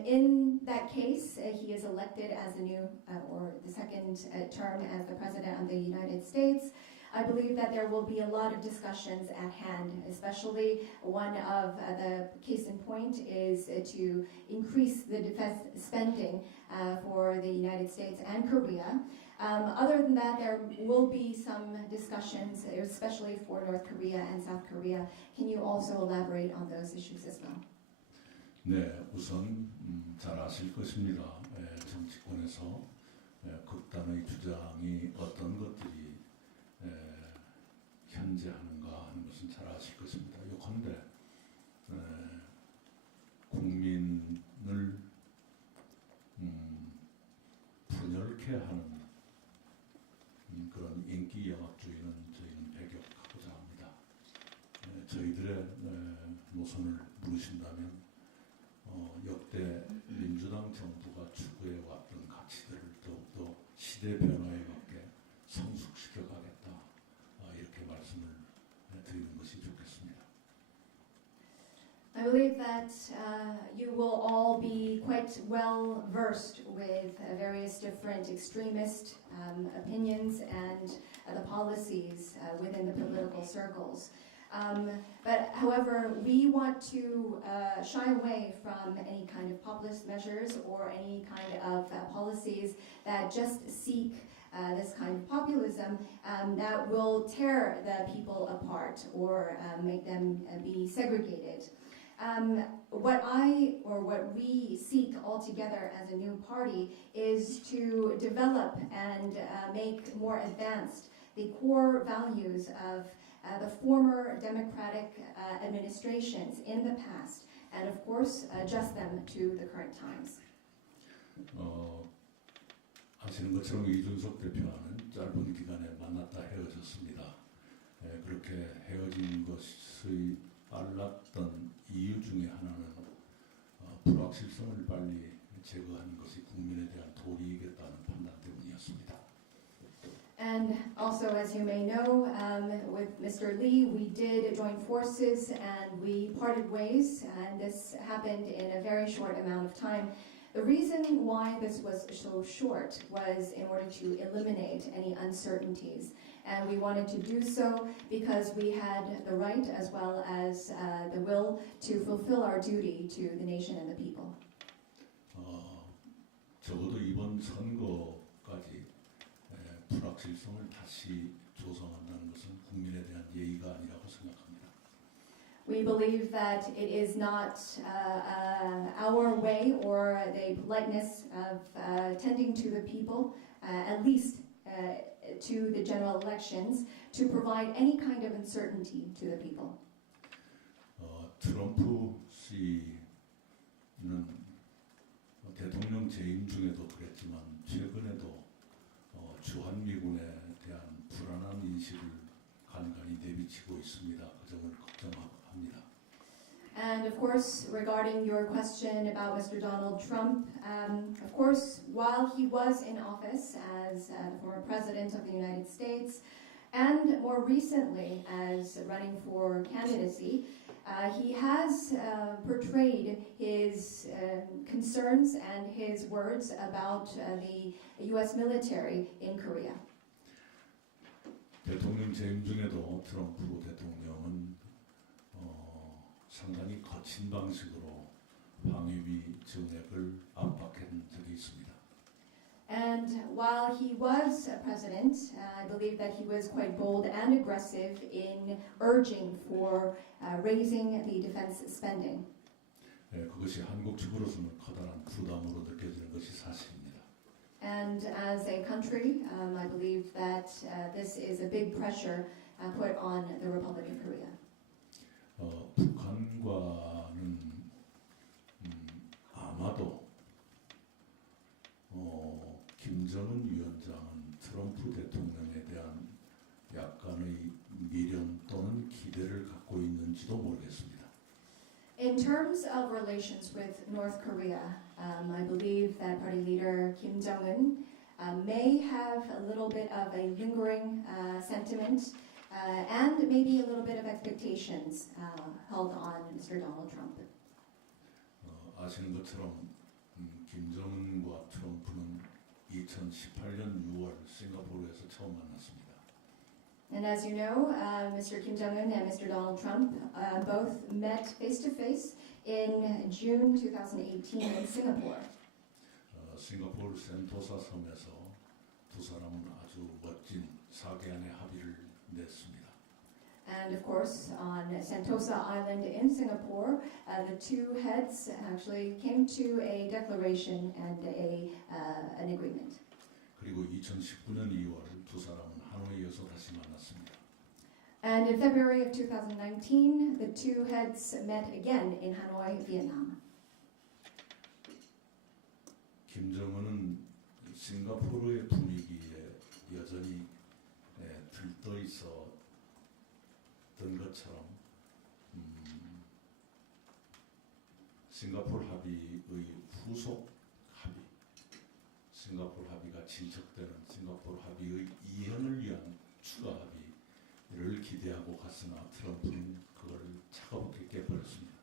In that case, he is elected as a new or the second term as the president of the United States. I believe that there will be a lot of discussions at hand, especially one of the case in point is to increase the defense spending for the United States and Korea. Other than that, there will be some discussions, especially for North Korea and South Korea. Can you also elaborate on those issues as well? 네, 우선 잘 아실 것입니다. 정치권에서 극단의 주장이 어떤 것들이 현재 하는가 하는 것은 잘 아실 것입니다. 요컨대 국민을 분열케 하는 그런 인기 영합주의는 저희는 배격하고자 합니다. 저희들의 노선을 물으신다면 역대 민주당 정부가 추구해왔던 가치들을 더욱더 시대 변화에 맞게 성숙시켜 가겠다. 이렇게 말씀을 드리는 것이 좋겠습니다. I believe that you will all be quite well versed with various various different extremist opinions and the policies within the political circles. But however, we want to shy away from any kind of populist measures or any kind of policies that just seek this kind of populism that will tear the people apart or make them be segregated. What we seek altogether as a new party is to develop and make more advanced the core values of the former democratic administrations in the past, and of course adjust them to the current times. 아시는 것처럼 이준석 대표와는 짧은 기간에 만났다 헤어졌습니다. 그렇게 헤어진 것의 빨랐던 이유 중에 하나는 불확실성을 빨리 제거하는 것이 국민에 대한 도리이겠다는 판단 때문이었습니다. And also, as you may know, with Mr. Lee, we did join forces and we parted ways, and this happened in a very short amount of time. The reason why this was so short was in order to eliminate any uncertainties. And we wanted to do so because we had the right as well as the will to fulfill our duty to the nation and the people. 적어도 이번 선거까지 불확실성을 다시 조성한다는 것은 국민에 대한 예의가 아니라고 생각합니다. We believe that it is not our way or the politeness of tending to the people, at least to the general elections, to provide any kind of uncertainty to the people. 트럼프 씨는 대통령 재임 중에도 그랬지만 최근에도 주한미군에 대한 불안한 인식을 간간히 내비치고 있습니다. 그 점을 걱정합니다. And of course, regarding your question about Mr. Donald Trump, of course, while he was in office as the former president of the United States, and more recently as running for candidacy, he has portrayed his concerns and his words about the U.S. military in Korea. 대통령 재임 중에도 트럼프 대통령은 상당히 거친 방식으로 방위비 증액을 압박한 적이 있습니다. And while he was president, I believe that he was quite bold and aggressive in urging for raising the defense spending. 그것이 한국 측으로서는 커다란 부담으로 느껴지는 것이 사실입니다. And as a country, I believe that this is a big pressure put on the Republic of Korea. 북한과는 아마도 김정은 위원장은 트럼프 대통령에 대한 약간의 미련 또는 기대를 갖고 있는지도 모르겠습니다. In terms of relations with North Korea, I believe that party leader Kim Jong-un may have a little bit of a lingering sentiment and maybe a little bit of expectations held on Mr. Donald Trump. 아시는 것처럼 김정은과 트럼프는 2018년 6월 싱가포르에서 처음 만났습니다. And as you know, Mr. Kim Jong-un and Mr. Donald Trump both met face-to-face in June 2018 in Singapore. 싱가포르 센토사 섬에서 두 사람은 아주 멋진 4개안의 합의를 냈습니다. And of course, on Sentosa Island in Singapore, the two heads actually came to a declaration and an agreement. 그리고 2019년 2월 두 사람은 하노이에서 다시 만났습니다. And in February of 2019, the two heads met again in Hanoi, Vietnam. 김정은은 싱가포르의 분위기에 여전히 들떠 있었던 것처럼 싱가포르 합의의 후속 합의, 싱가포르 합의가 진척되는 싱가포르 합의의 이행을 위한 추가 합의를 기대하고 갔으나 트럼프는 그걸 차가우게 깨버렸습니다.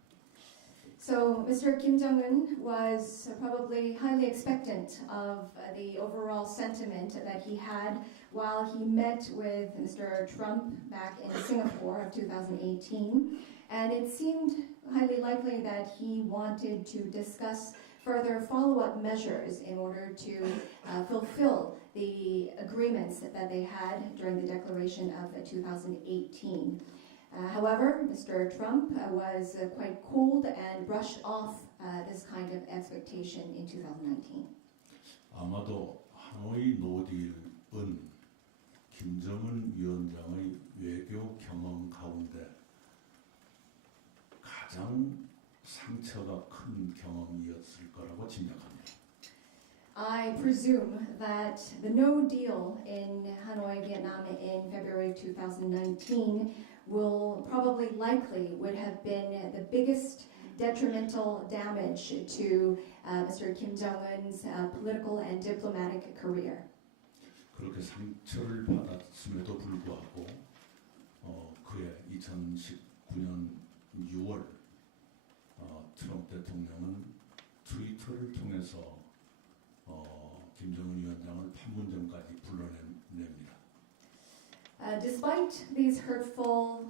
So Mr. Kim Jong-un was probably highly expectant of the overall sentiment that he had while he met with Mr. Trump back in Singapore of 2018. And it seemed highly likely that he wanted to discuss further follow-up measures in order to fulfill the agreements that they had during the declaration of 2018. However, Mr. Trump was quite cold and brushed off this kind of expectation in 2019. 아마도 하노이 노딜은 김정은 위원장의 외교 경험 가운데 가장 상처가 큰 경험이었을 거라고 짐작합니다. I presume that the no deal in Hanoi, Vietnam in February 2019 will probably likely would have been the biggest detrimental damage to Mr. Kim Jong-un's political and diplomatic career. 그렇게 상처를 받았음에도 불구하고 그해 2019년 6월 트럼프 대통령은 트위터를 통해서 김정은 위원장을 판문점까지 불러냅니다. Despite these hurtful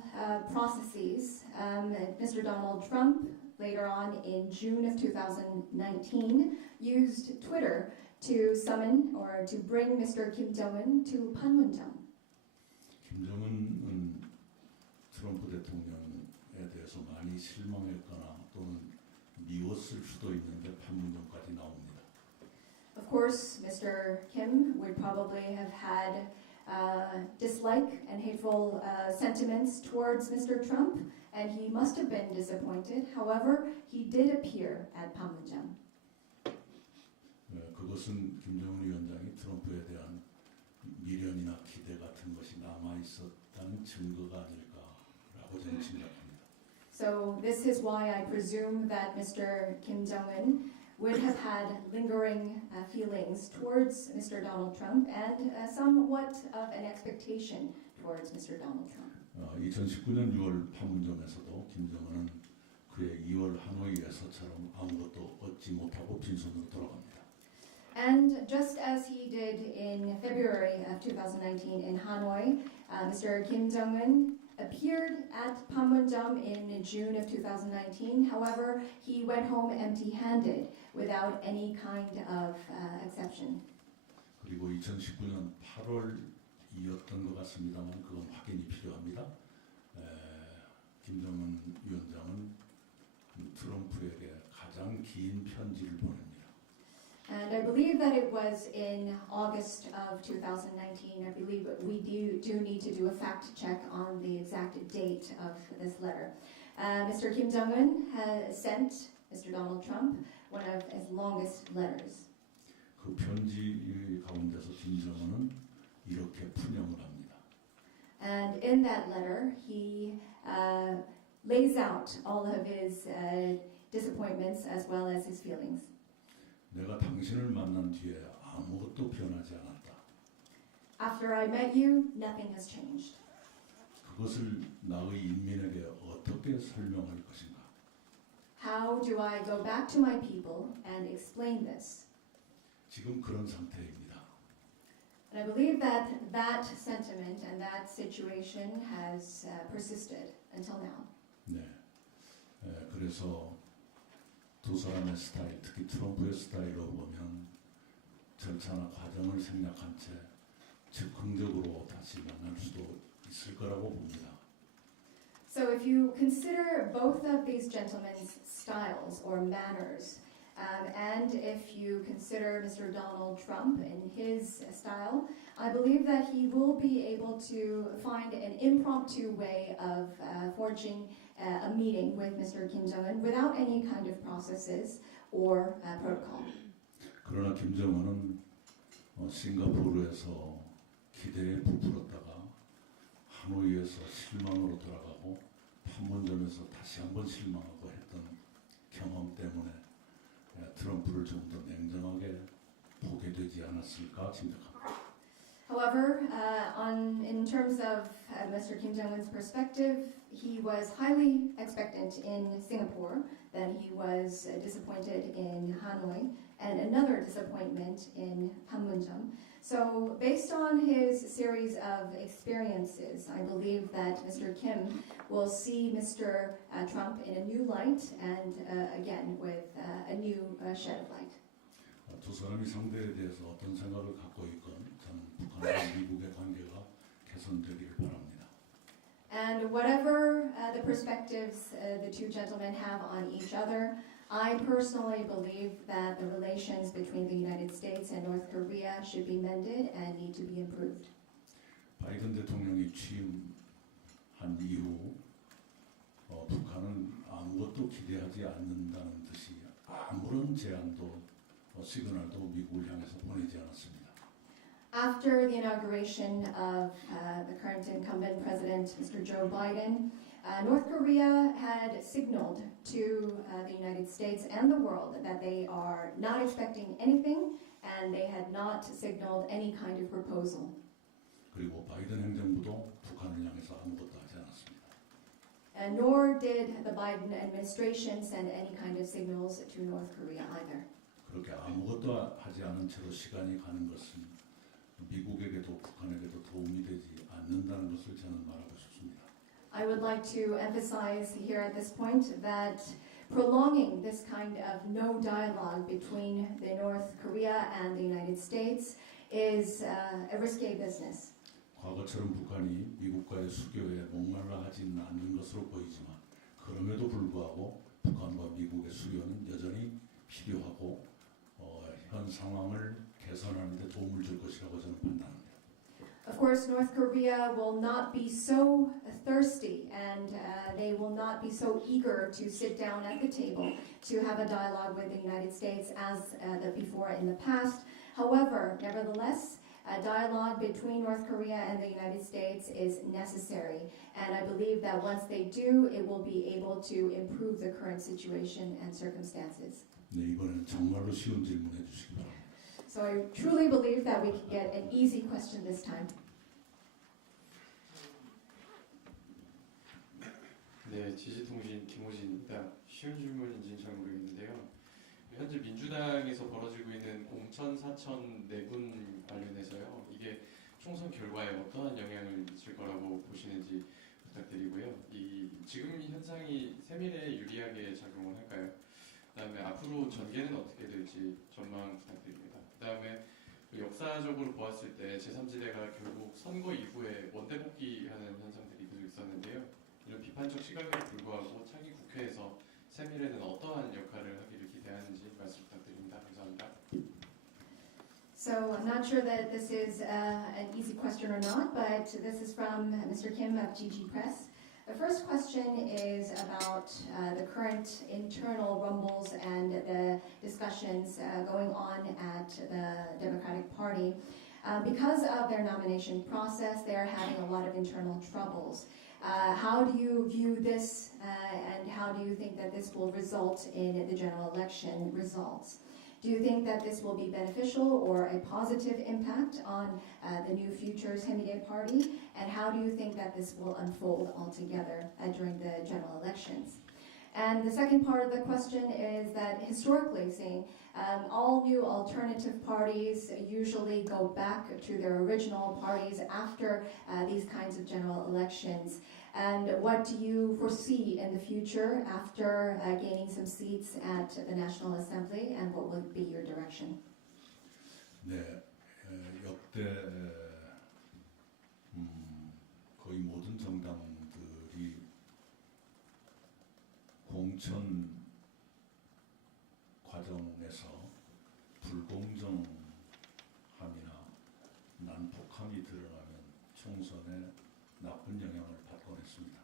processes, Mr. Donald Trump, later on in June of 2019, used Twitter to summon or to bring Mr. Kim Jong-un to Panmunjom. 김정은은 트럼프 대통령에 대해서 많이 실망했거나 또는 미웠을 수도 있는데 판문점까지 나옵니다. Of course, Mr. Kim would probably have had dislike and hateful sentiments towards Mr. Trump, and he must have been disappointed. However, he did appear at Panmunjom. 그것은 김정은 위원장이 트럼프에 대한 미련이나 기대 같은 것이 남아 있었다는 증거가 아닐까라고 저는 짐작합니다. So this is why I presume that Mr. Kim Jong-un would have had lingering feelings towards Mr. Donald Trump and somewhat of an expectation towards Mr. Donald Trump. 2019년 6월 판문점에서도 김정은은 그의 2월 하노이에서처럼 아무것도 얻지 못하고 빈손으로 돌아갑니다. And just as he did in February of 2019 in Hanoi, Mr. Kim Jong-un appeared at Panmunjom in June of 2019. However, he went home empty-handed without any kind of exception. 그리고 2019년 8월이었던 것 같습니다만 그건 확인이 필요합니다. 김정은 위원장은 트럼프에게 가장 긴 편지를 보냅니다. And I believe that it was in August of 2019. I believe we do need to do a fact check on the exact date of this letter. Mr. Kim Jong-un has sent Mr. Donald Trump one of his longest letters. 그 편지 가운데서 김정은은 이렇게 푸념을 합니다. And in that letter, he lays out all of his disappointments as well as his feelings. 내가 당신을 만난 뒤에 아무것도 변하지 않았다. After I met you, nothing has changed. 그것을 나의 인민에게 어떻게 설명할 것인가? How do I go back to my people and explain this? 지금 그런 상태입니다. And I believe that that sentiment and that situation has persisted until now. 네. 그래서 두 사람의 스타일, 특히 트럼프의 스타일로 보면 절차나 과정을 생략한 채 즉흥적으로 다시 만날 수도 있을 거라고 봅니다. So if you consider both of these gentlemen's styles or manners, and if you consider Mr. Donald Trump and his style, I believe that he will be able to find an impromptu way of forging a meeting with Mr. Kim Jong-un without any kind of processes or protocol. 그러나 김정은은 싱가포르에서 기대에 부풀었다가 하노이에서 실망으로 돌아가고 판문점에서 다시 한번 실망하고 했던 경험 때문에 트럼프를 좀 더 냉정하게 보게 되지 않았을까 짐작합니다. However, in terms of Mr. Kim Jong-un's perspective, he was highly expectant in Singapore then he was disappointed in Hanoi, and another disappointment in Panmunjom. So based on his series of experiences, I believe that Mr. Kim will see Mr. Trump in a new light and again with a new shed of light. 두 사람이 상대에 대해서 어떤 생각을 갖고 있건 저는 북한과 미국의 관계가 개선되기를 바랍니다. And whatever the perspectives the two gentlemen have on each other, I personally believe that the relations between the United States and North Korea should be mended and need to be improved. 바이든 대통령이 취임한 이후 북한은 아무것도 기대하지 않는다는 듯이 아무런 제안도 시그널도 미국을 향해서 보내지 않았습니다. After the inauguration of the current incumbent president, Mr. Joe Biden, North Korea had signaled to the United States and the world that they are not expecting anything and they had not signaled any kind of proposal. 그리고 바이든 행정부도 북한을 향해서 아무것도 하지 않았습니다. And nor did the Biden administration send any kind of signals to North Korea either. 그렇게 아무것도 하지 않은 채로 시간이 가는 것은 미국에게도 북한에게도 도움이 되지 않는다는 것을 저는 말하고 싶습니다. I would like to emphasize here at this point that prolonging this kind of no dialogue between the North Korea and the United States is a risky business. 과거처럼 북한이 미국과의 수교에 목말라 하지는 않는 것으로 보이지만 그럼에도 불구하고 북한과 미국의 수교는 여전히 필요하고 현 상황을 개선하는 데 도움을 줄 것이라고 저는 판단합니다. Of course, North Korea will not be so thirsty and they will not be so eager to sit down at the table to have a dialogue with the United States as before in the past. However, nevertheless, a dialogue between North Korea and the United States is necessary. And I believe that once they do, it will be able to improve the current situation and circumstances. 네, 이번에는 정말로 쉬운 질문해 주시기 바랍니다. So I truly believe that we can get an easy question this time. 네, 지지통신 김호진입니다. 쉬운 질문인지는 잘 모르겠는데요. 현재 민주당에서 벌어지고 있는 공천 사천 내분 관련해서요. 이게 총선 결과에 어떠한 영향을 미칠 거라고 보시는지 부탁드리고요. 이 지금 현상이 새미래에 유리하게 작용을 할까요? 그다음에 앞으로 전개는 어떻게 될지 전망 부탁드립니다. 그다음에 역사적으로 보았을 때 제3지대가 결국 선거 이후에 원대복귀하는 현상들이 계속 있었는데요. 이런 비판적 시각에도 불구하고 차기 국회에서 새미래는 어떠한 역할을 하기를 기대하는지 말씀 부탁드립니다. 감사합니다. So I'm not sure that this is an easy question or not, but this is from Mr. Kim of GG Press. The first question is about the current internal rumbles and the discussions going on at the Democratic Party. Because of their nomination process, they are having a lot of internal troubles. How do you view this and how do you think that this will result in the general election results? Do you think that this will be beneficial or a positive impact on the new future 새미래 Party? And how do you think that this will unfold altogether during the general elections? And the second part of the question is that historically saying all new alternative parties usually go back to their original parties after these kinds of general elections. And what do you foresee in the future after gaining some seats at the National Assembly, and what will be your direction? 네, 역대 거의 모든 정당들이 공천 과정에서 불공정함이나 난폭함이 드러나면 총선에 나쁜 영향을 받곤 했습니다.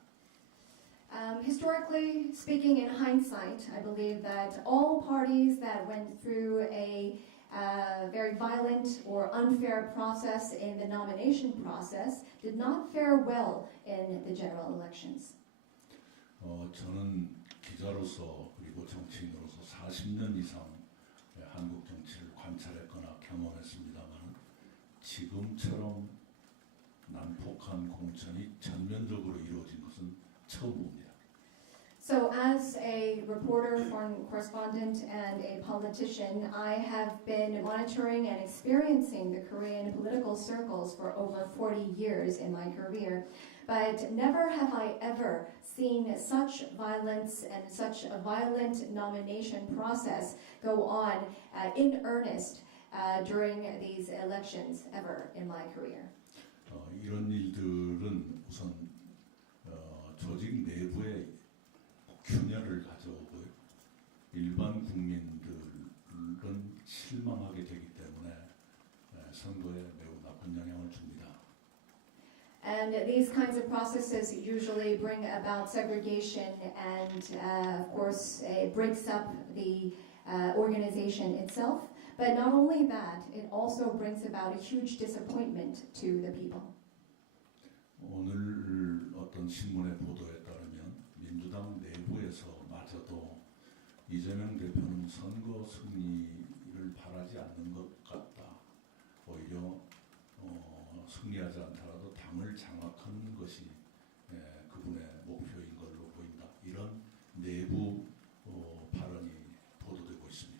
Historically speaking, in hindsight, I believe that all parties that went through a very violent or unfair process in the nomination process did not fare well in the general elections. 저는 기자로서 그리고 정치인으로서 40년 이상 한국 정치를 관찰했거나 경험했습니다만 지금처럼 난폭한 공천이 전면적으로 이루어진 것은 처음 봅니다. So as a reporter, foreign correspondent, and a politician, I have been monitoring and experiencing the Korean political circles for over 40 years in my career. But never have I ever seen such violence and such a violent nomination process go on in earnest during these elections ever in my career. 이런 일들은 우선 조직 내부에 균열을 가져오고요. 일반 국민들은 실망하게 되기 때문에 선거에 매우 나쁜 영향을 줍니다. And these kinds of processes usually bring about segregation and, of course, it breaks up the organization itself. But not only that, it also brings about a huge disappointment to the people. 오늘 어떤 신문의 보도에 따르면 민주당 내부에서마저도 이재명 대표는 선거 승리를 바라지 않는 것 같다. 오히려 승리하지 않더라도 당을 장악하는 것이 그분의 목표인 걸로 보인다. 이런 내부 발언이 보도되고 있습니다.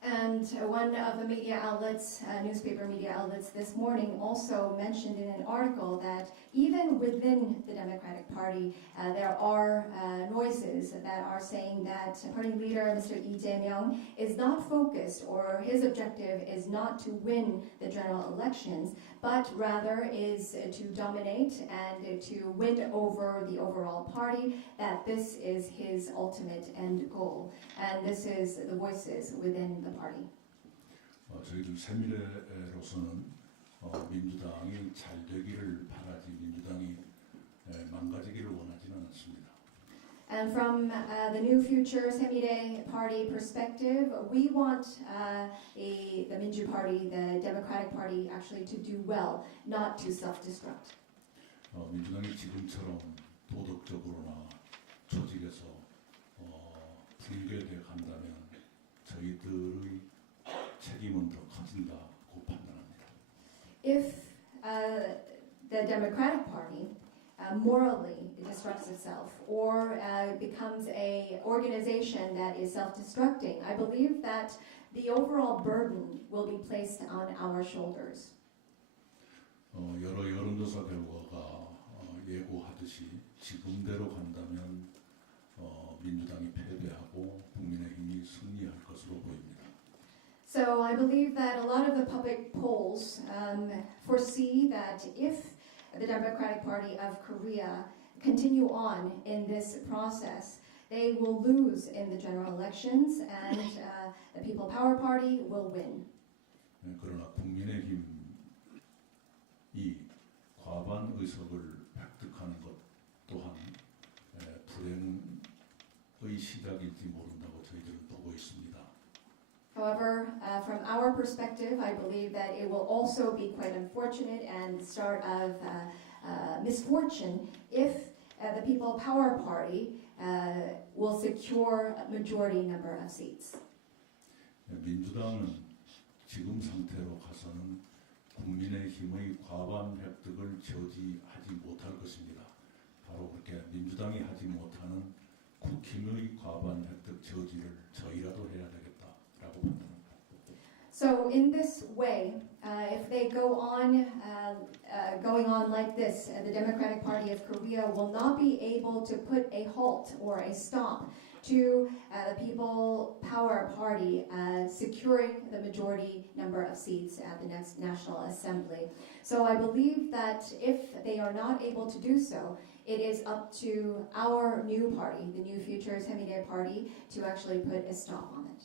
And one of the media outlets, newspaper media outlets this morning also mentioned in an article that even within the Democratic Party, there are noises that are saying that party leader Mr. Lee Jae-myung is not focused, or his objective is not to win the general elections, but rather is to dominate and to win over the overall party, that this is his ultimate end goal. And this is the voices within the party. 저희들 새미래로서는 민주당이 잘 되기를 바라지 민주당이 망가지기를 원하지는 않습니다. And from the New Future 새미래 Party perspective, we want the Minju Party, the Democratic Party, actually to do well, not to self-destruct. 민주당이 지금처럼 도덕적으로나 조직에서 붕괴돼 간다면 저희들의 책임은 더 커진다고 판단합니다. If the Democratic Party morally destructs itself or becomes an organization that is self-destructing, I believe that the overall burden will be placed on our shoulders. 여러 여론조사 결과가 예고하듯이 지금대로 간다면 민주당이 패배하고 국민의힘이 승리할 것으로 보입니다. So I believe that a lot of the public polls foresee that if the Democratic Party of Korea continue on in this process, they will lose in the general elections and the People Power Party will win. 그러나 국민의힘이 과반 의석을 획득하는 것 또한 불행의 시작일지 모른다고 저희들은 보고 있습니다. However, from our perspective, I believe that it will also be quite unfortunate and the start of misfortune if the People Power Party will secure a majority number of seats. 민주당은 지금 상태로 가서는 국민의힘의 과반 획득을 저지하지 못할 것입니다. 바로 그렇게 민주당이 하지 못하는 국힘의 과반 획득 저지를 저희라도 해야 되겠다라고 판단합니다. So in this way, if they go on going on like this, the Democratic Party of Korea will not be able to put a halt or a stop to the People Power Party securing the majority number of seats at the next National Assembly. So I believe that if they are not able to do so, it is up to our new party, the New Future 새미래 Party, to actually put a stop on it.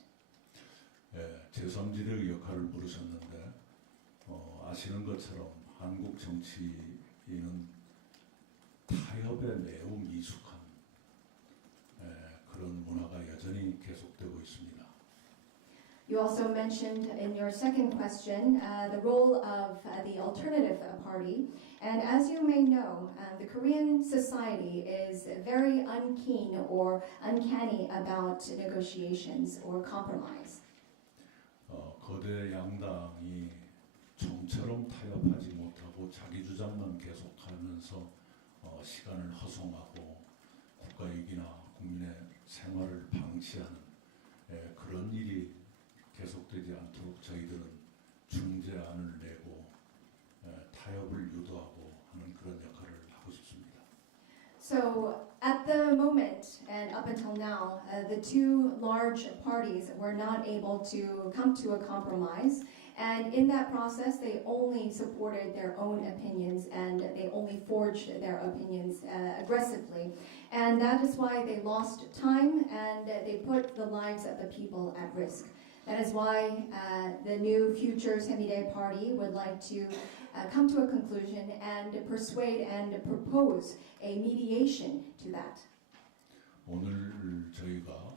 제3지대의 역할을 물으셨는데 아시는 것처럼 한국 정치인은 타협에 매우 미숙한 그런 문화가 여전히 계속되고 있습니다. You also mentioned in your second question the role of the alternative party. And as you may know, the Korean society is very unkeen or uncanny about negotiations or compromise. 거대 양당이 좀처럼 타협하지 못하고 자기 주장만 계속하면서 시간을 허송하고 국가이익이나 국민의 생활을 방치하는 그런 일이 계속되지 않도록 저희들은 중재안을 내고 타협을 유도하고 하는 그런 역할을 하고 싶습니다. So at the moment and up until now, the two large parties were not able to come to a compromise. And in that process, they only supported their own opinions and they only forged their opinions aggressively. And that is why they lost time and they put the lives of the people at risk. That is why the new future 새로운미래 party would like to come to a conclusion and persuade and propose a mediation to that. 오늘 저희가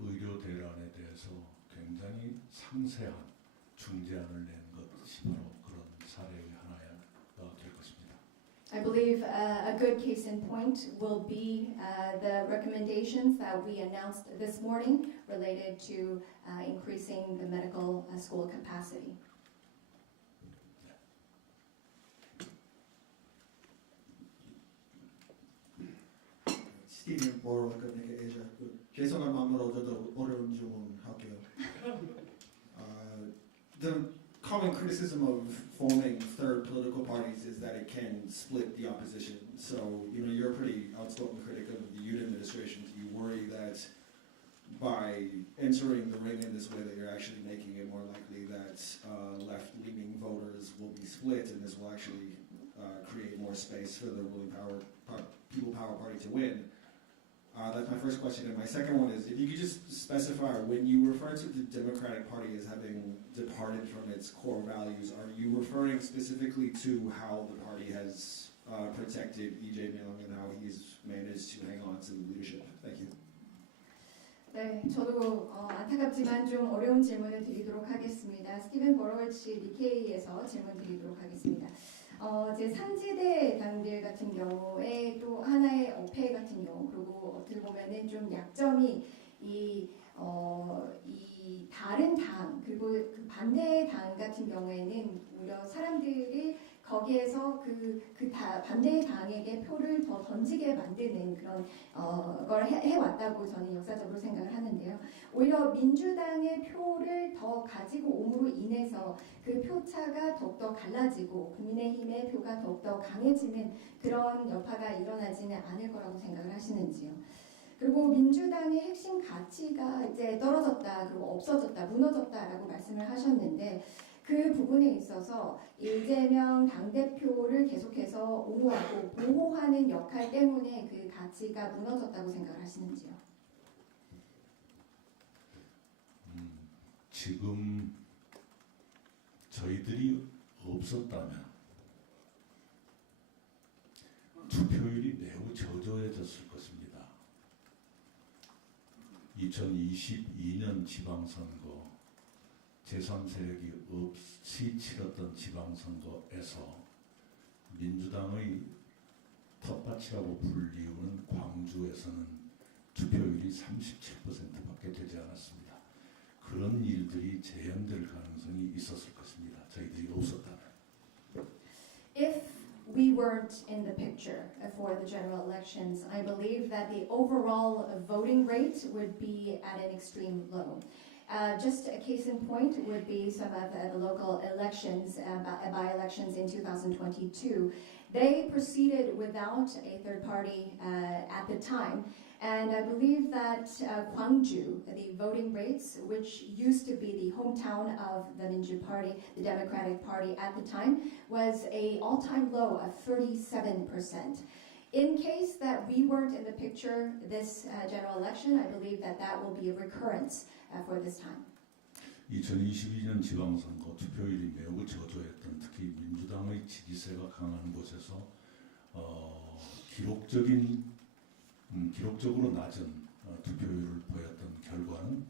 의료 대란에 대해서 굉장히 상세한 중재안을 낸 것이 바로 그런 사례의 하나가 될 것입니다. I believe a good case in point will be the recommendations that we announced this morning related to increasing the medical school capacity. 스티븐 보러가 이제 개성을 마음으로 얻어도 어려운 질문 할게요. The common criticism of forming third political parties is that it can split the opposition. So, you're a pretty outspoken critic of the Yoon administration. Do you worry that by entering the ring in this way that you're actually making it more likely that left-leaning voters will be split and this will actually create more space for the People Power Party to win? That's my first question. And my second one is, if you could just specify, when you refer to the Democratic Party as having departed from its core values, are you referring specifically to how the party has protected Lee Jae-myung and how he's managed to hang on to the leadership? Thank you. 네, 저도 안타깝지만 좀 어려운 질문을 드리도록 하겠습니다. 스티븐 버러치 니케이에서 질문 드리도록 하겠습니다. 제 3지대 당들 같은 경우에 또 하나의 어폐 같은 경우, 그리고 어떻게 보면은 좀 약점이 이 다른 당, 그리고 그 반대 당 같은 경우에는 오히려 사람들이 거기에서 반대 당에게 표를 더 던지게 만드는 그런 걸 해왔다고 저는 역사적으로 생각을 하는데요. 오히려 민주당의 표를 더 가지고 옴으로 인해서 그 표차가 더욱더 갈라지고 국민의힘의 표가 더욱더 강해지는 그런 여파가 일어나지는 않을 거라고 생각을 하시는지요. 그리고 민주당의 핵심 가치가 이제 떨어졌다, 그리고 없어졌다, 무너졌다라고 말씀을 하셨는데 그 부분에 있어서 이재명 당대표를 계속해서 옹호하고 보호하는 역할 때문에 그 가치가 무너졌다고 생각을 하시는지요? 지금 저희들이 없었다면 투표율이 매우 저조해졌을 것입니다. 2022년 지방선거 제3세력이 없이 치렀던 지방선거에서 민주당의 텃밭이라고 불리우는 광주에서는 투표율이 37%밖에 되지 않았습니다. 그런 일들이 재현될 가능성이 있었을 것입니다. 저희들이 없었다면. If we weren't in the picture for the general elections, I believe that the overall voting rate would be at an extreme low. Just a case in point would be some of the local elections, by-elections in 2022. They proceeded without a third party at the time. And I believe that Gwangju, the voting rates, which used to be the hometown of the Minju Party, the Democratic Party at the time, was an all-time low of 37%. In case that we weren't in the picture this general election, I believe that that will be a recurrence for this time. 2022년 지방선거 투표율이 매우 저조했던 특히 민주당의 지지세가 강한 곳에서 기록적으로 낮은 투표율을 보였던 결과는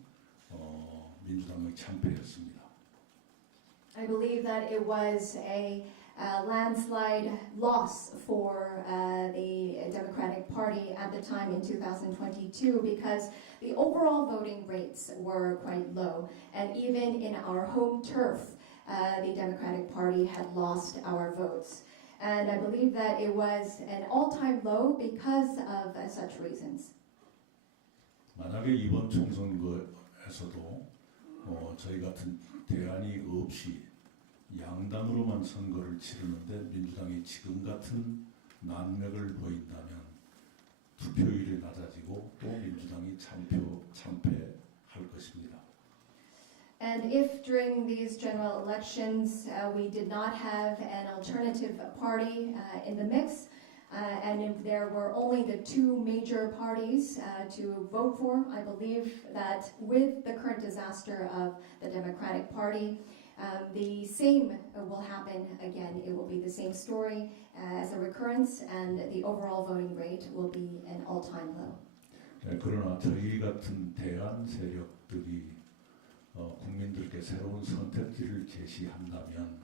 민주당의 참패였습니다. I believe that it was a landslide loss for the Democratic Party at the time in 2022 because the overall voting rates were quite low. And even in our home turf, the Democratic Party had lost our votes. And I believe that it was an all-time low because of such reasons. 만약에 이번 총선거에서도 저희 같은 대안이 없이 양당으로만 선거를 치르는데 민주당이 지금 같은 난맥을 보인다면 투표율이 낮아지고 또 민주당이 참패할 것입니다. And if during these general elections we did not have an alternative party in the mix, and if there were only the two major parties to vote for, I believe that with the current disaster of the Democratic Party, the same will happen again. It will be the same story as a recurrence, and the overall voting rate will be an all-time low. 네, 그러나 저희 같은 대안 세력들이 국민들께 새로운 선택지를 제시한다면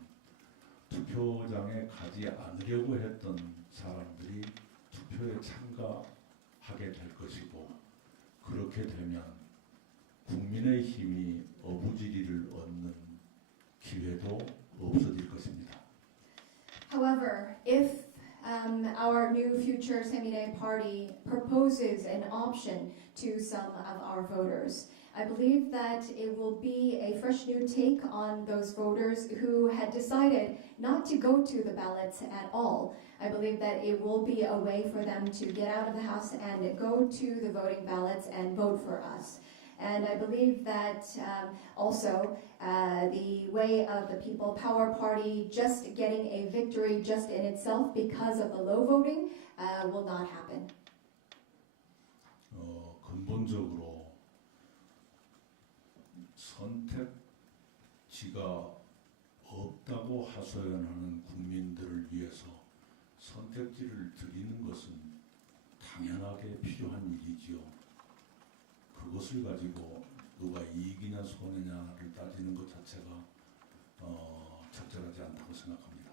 투표장에 가지 않으려고 했던 사람들이 투표에 참가하게 될 것이고 그렇게 되면 국민의 힘이 어부지리를 얻는 기회도 없어질 것입니다. However, if our new future Semire party proposes an option to some of our voters, I believe that it will be a fresh new take on those voters who had decided not to go to the ballots at all. I believe that it will be a way for them to get out of the house and go to the voting ballots and vote for us. And I believe that also the way of the People Power Party just getting a victory just in itself because of the low voting will not happen. 근본적으로 선택지가 없다고 하소연하는 국민들을 위해서 선택지를 드리는 것은 당연하게 필요한 일이지요. 그것을 가지고 누가 이익이냐 손해냐를 따지는 것 자체가 적절하지 않다고 생각합니다.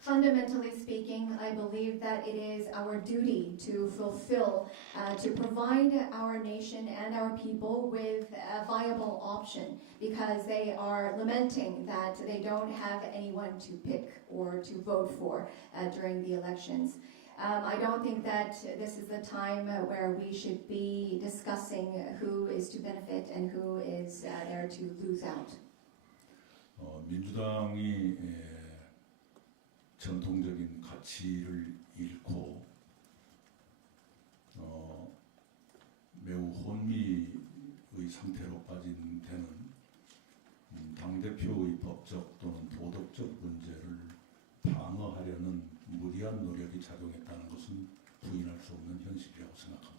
Fundamentally speaking, I believe that it is our duty to fulfill, to provide our nation and our people with a viable option because they are lamenting that they don't have anyone to pick or to vote for during the elections. I don't think that this is the time where we should be discussing who is to benefit and who is there to lose out. 민주당이 전통적인 가치를 잃고 매우 혼미의 상태로 빠진 데는 당대표의 법적 또는 도덕적 문제를 방어하려는 무리한 노력이 작용했다는 것은 부인할 수 없는 현실이라고 생각합니다.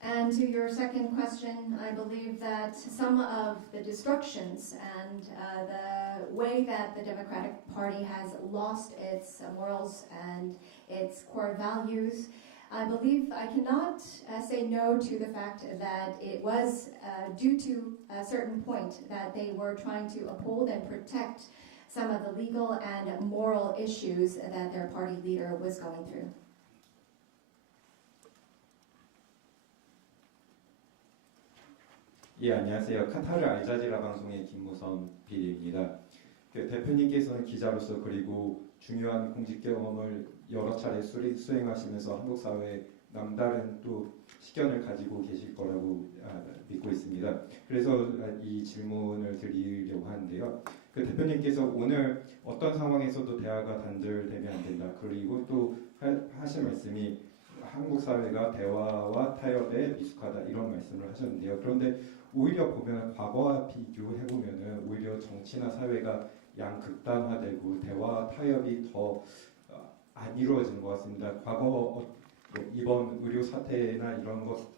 And to your second question, I believe that some of the destructions and the way that the Democratic Party has lost its morals and its core values, I believe I cannot say no to the fact that it was due to a certain point that they were trying to uphold and protect some of the legal and moral issues that their party leader was going through. 예, 안녕하세요. 카타르 알자지라 방송의 김무선 PD입니다. 대표님께서는 기자로서 그리고 중요한 공직 경험을 여러 차례 수행하시면서 한국 사회에 남다른 또 식견을 가지고 계실 거라고 믿고 있습니다. 그래서 이 질문을 드리려고 하는데요. 대표님께서 오늘 어떤 상황에서도 대화가 단절되면 안 된다. 그리고 또 하신 말씀이 한국 사회가 대화와 타협에 미숙하다 이런 말씀을 하셨는데요. 그런데 오히려 보면 과거와 비교해 보면은 오히려 정치나 사회가 양극단화되고 대화 타협이 더 안 이루어지는 것 같습니다. 과거 이번 의료 사태나 이런 것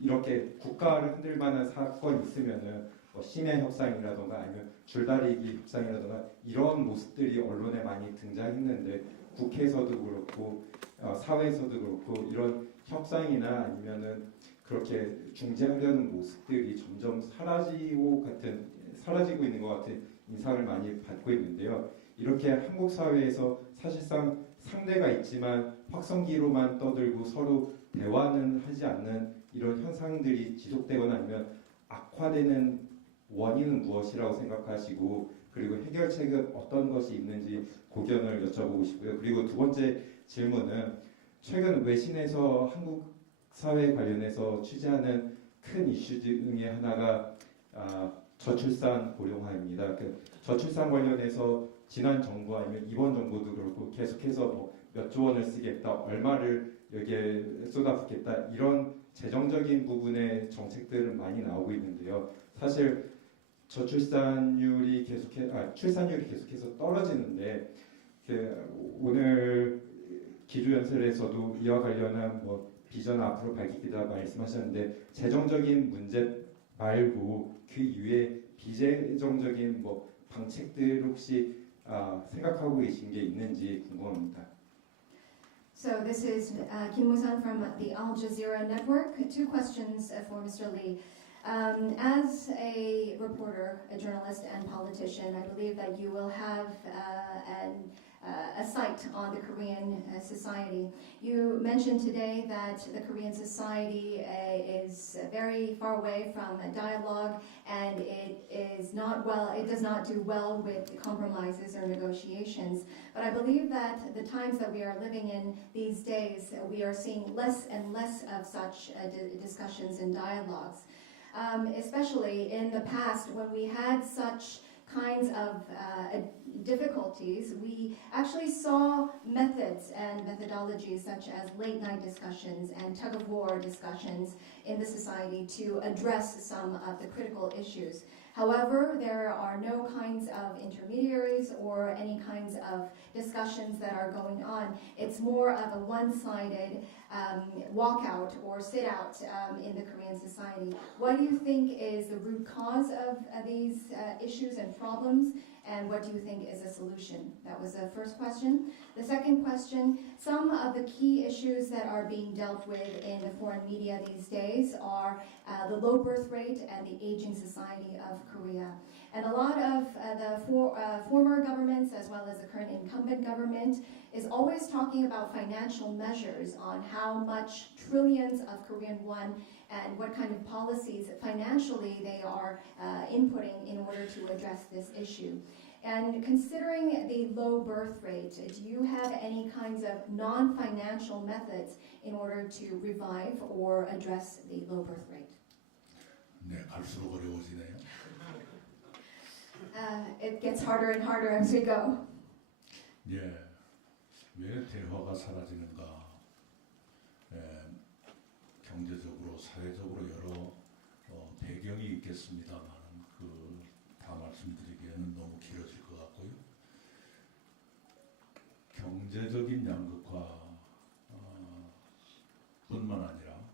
이렇게 국가를 흔들 만한 사건이 있으면은 심야 협상이라던가 아니면 줄다리기 협상이라던가 이런 모습들이 언론에 많이 등장했는데 국회에서도 그렇고 사회에서도 그렇고 이런 협상이나 아니면은 그렇게 중재하려는 모습들이 점점 사라지고 있는 것 같은 인상을 많이 받고 있는데요. 이렇게 한국 사회에서 사실상 상대가 있지만 확성기로만 떠들고 서로 대화는 하지 않는 이런 현상들이 지속되거나 아니면 악화되는 원인은 무엇이라고 생각하시고 그리고 해결책은 어떤 것이 있는지 고견을 여쭤보고 싶고요. 그리고 두 번째 질문은 최근 외신에서 한국 사회 관련해서 취재하는 큰 이슈 중에 하나가 저출산 고령화입니다. 그 저출산 관련해서 지난 정부 아니면 이번 정부도 그렇고 계속해서 몇 조 원을 쓰겠다, 얼마를 여기에 쏟아붓겠다 이런 재정적인 부분의 정책들은 많이 나오고 있는데요. 사실 출산율이 계속해서 떨어지는데 오늘 기조연설에서도 이와 관련한 비전 앞으로 밝히겠다 말씀하셨는데 재정적인 문제 말고 그 이외에 비재정적인 방책들 혹시 생각하고 계신 게 있는지 궁금합니다. So this is Kim Woo-sun from the Al Jazeera Network. Two questions for Mr. Lee. As a reporter, a journalist, and politician, I believe that you will have a sight on the Korean society. You mentioned today that the Korean society is very far away from a dialogue, and it does not do well with compromises or negotiations. But I believe that the times that we are living in these days, we are seeing less and less of such discussions and dialogues. Especially in the past when we had such kinds of difficulties, we actually saw methods and methodologies such as late night discussions and tug of war discussions in the society to address some of the critical issues. However, there are no kinds of intermediaries or any kinds of discussions that are going on. It's more of a one-sided walkout or sit-out in the Korean society. What do you think is the root cause of these issues and problems? And what do you think is a solution? That was the first question. The second question, some of the key issues that are being dealt with in the foreign media these days are the low birth rate and the aging society of Korea. And a lot of the former governments, as well as the current incumbent government, is always talking about financial measures on how much trillions of Korean won and what kind of policies financially they are inputting in order to address this issue. And considering the low birth rate, do you have any kinds of non-financial methods in order to revive or address the low birth rate? 네, 갈수록 어려워지네요. It gets harder and harder as we go. 예, 왜 대화가 사라지는가? 경제적으로, 사회적으로 여러 배경이 있겠습니다만 다 말씀드리기에는 너무 길어질 것 같고요. 경제적인 양극화 뿐만 아니라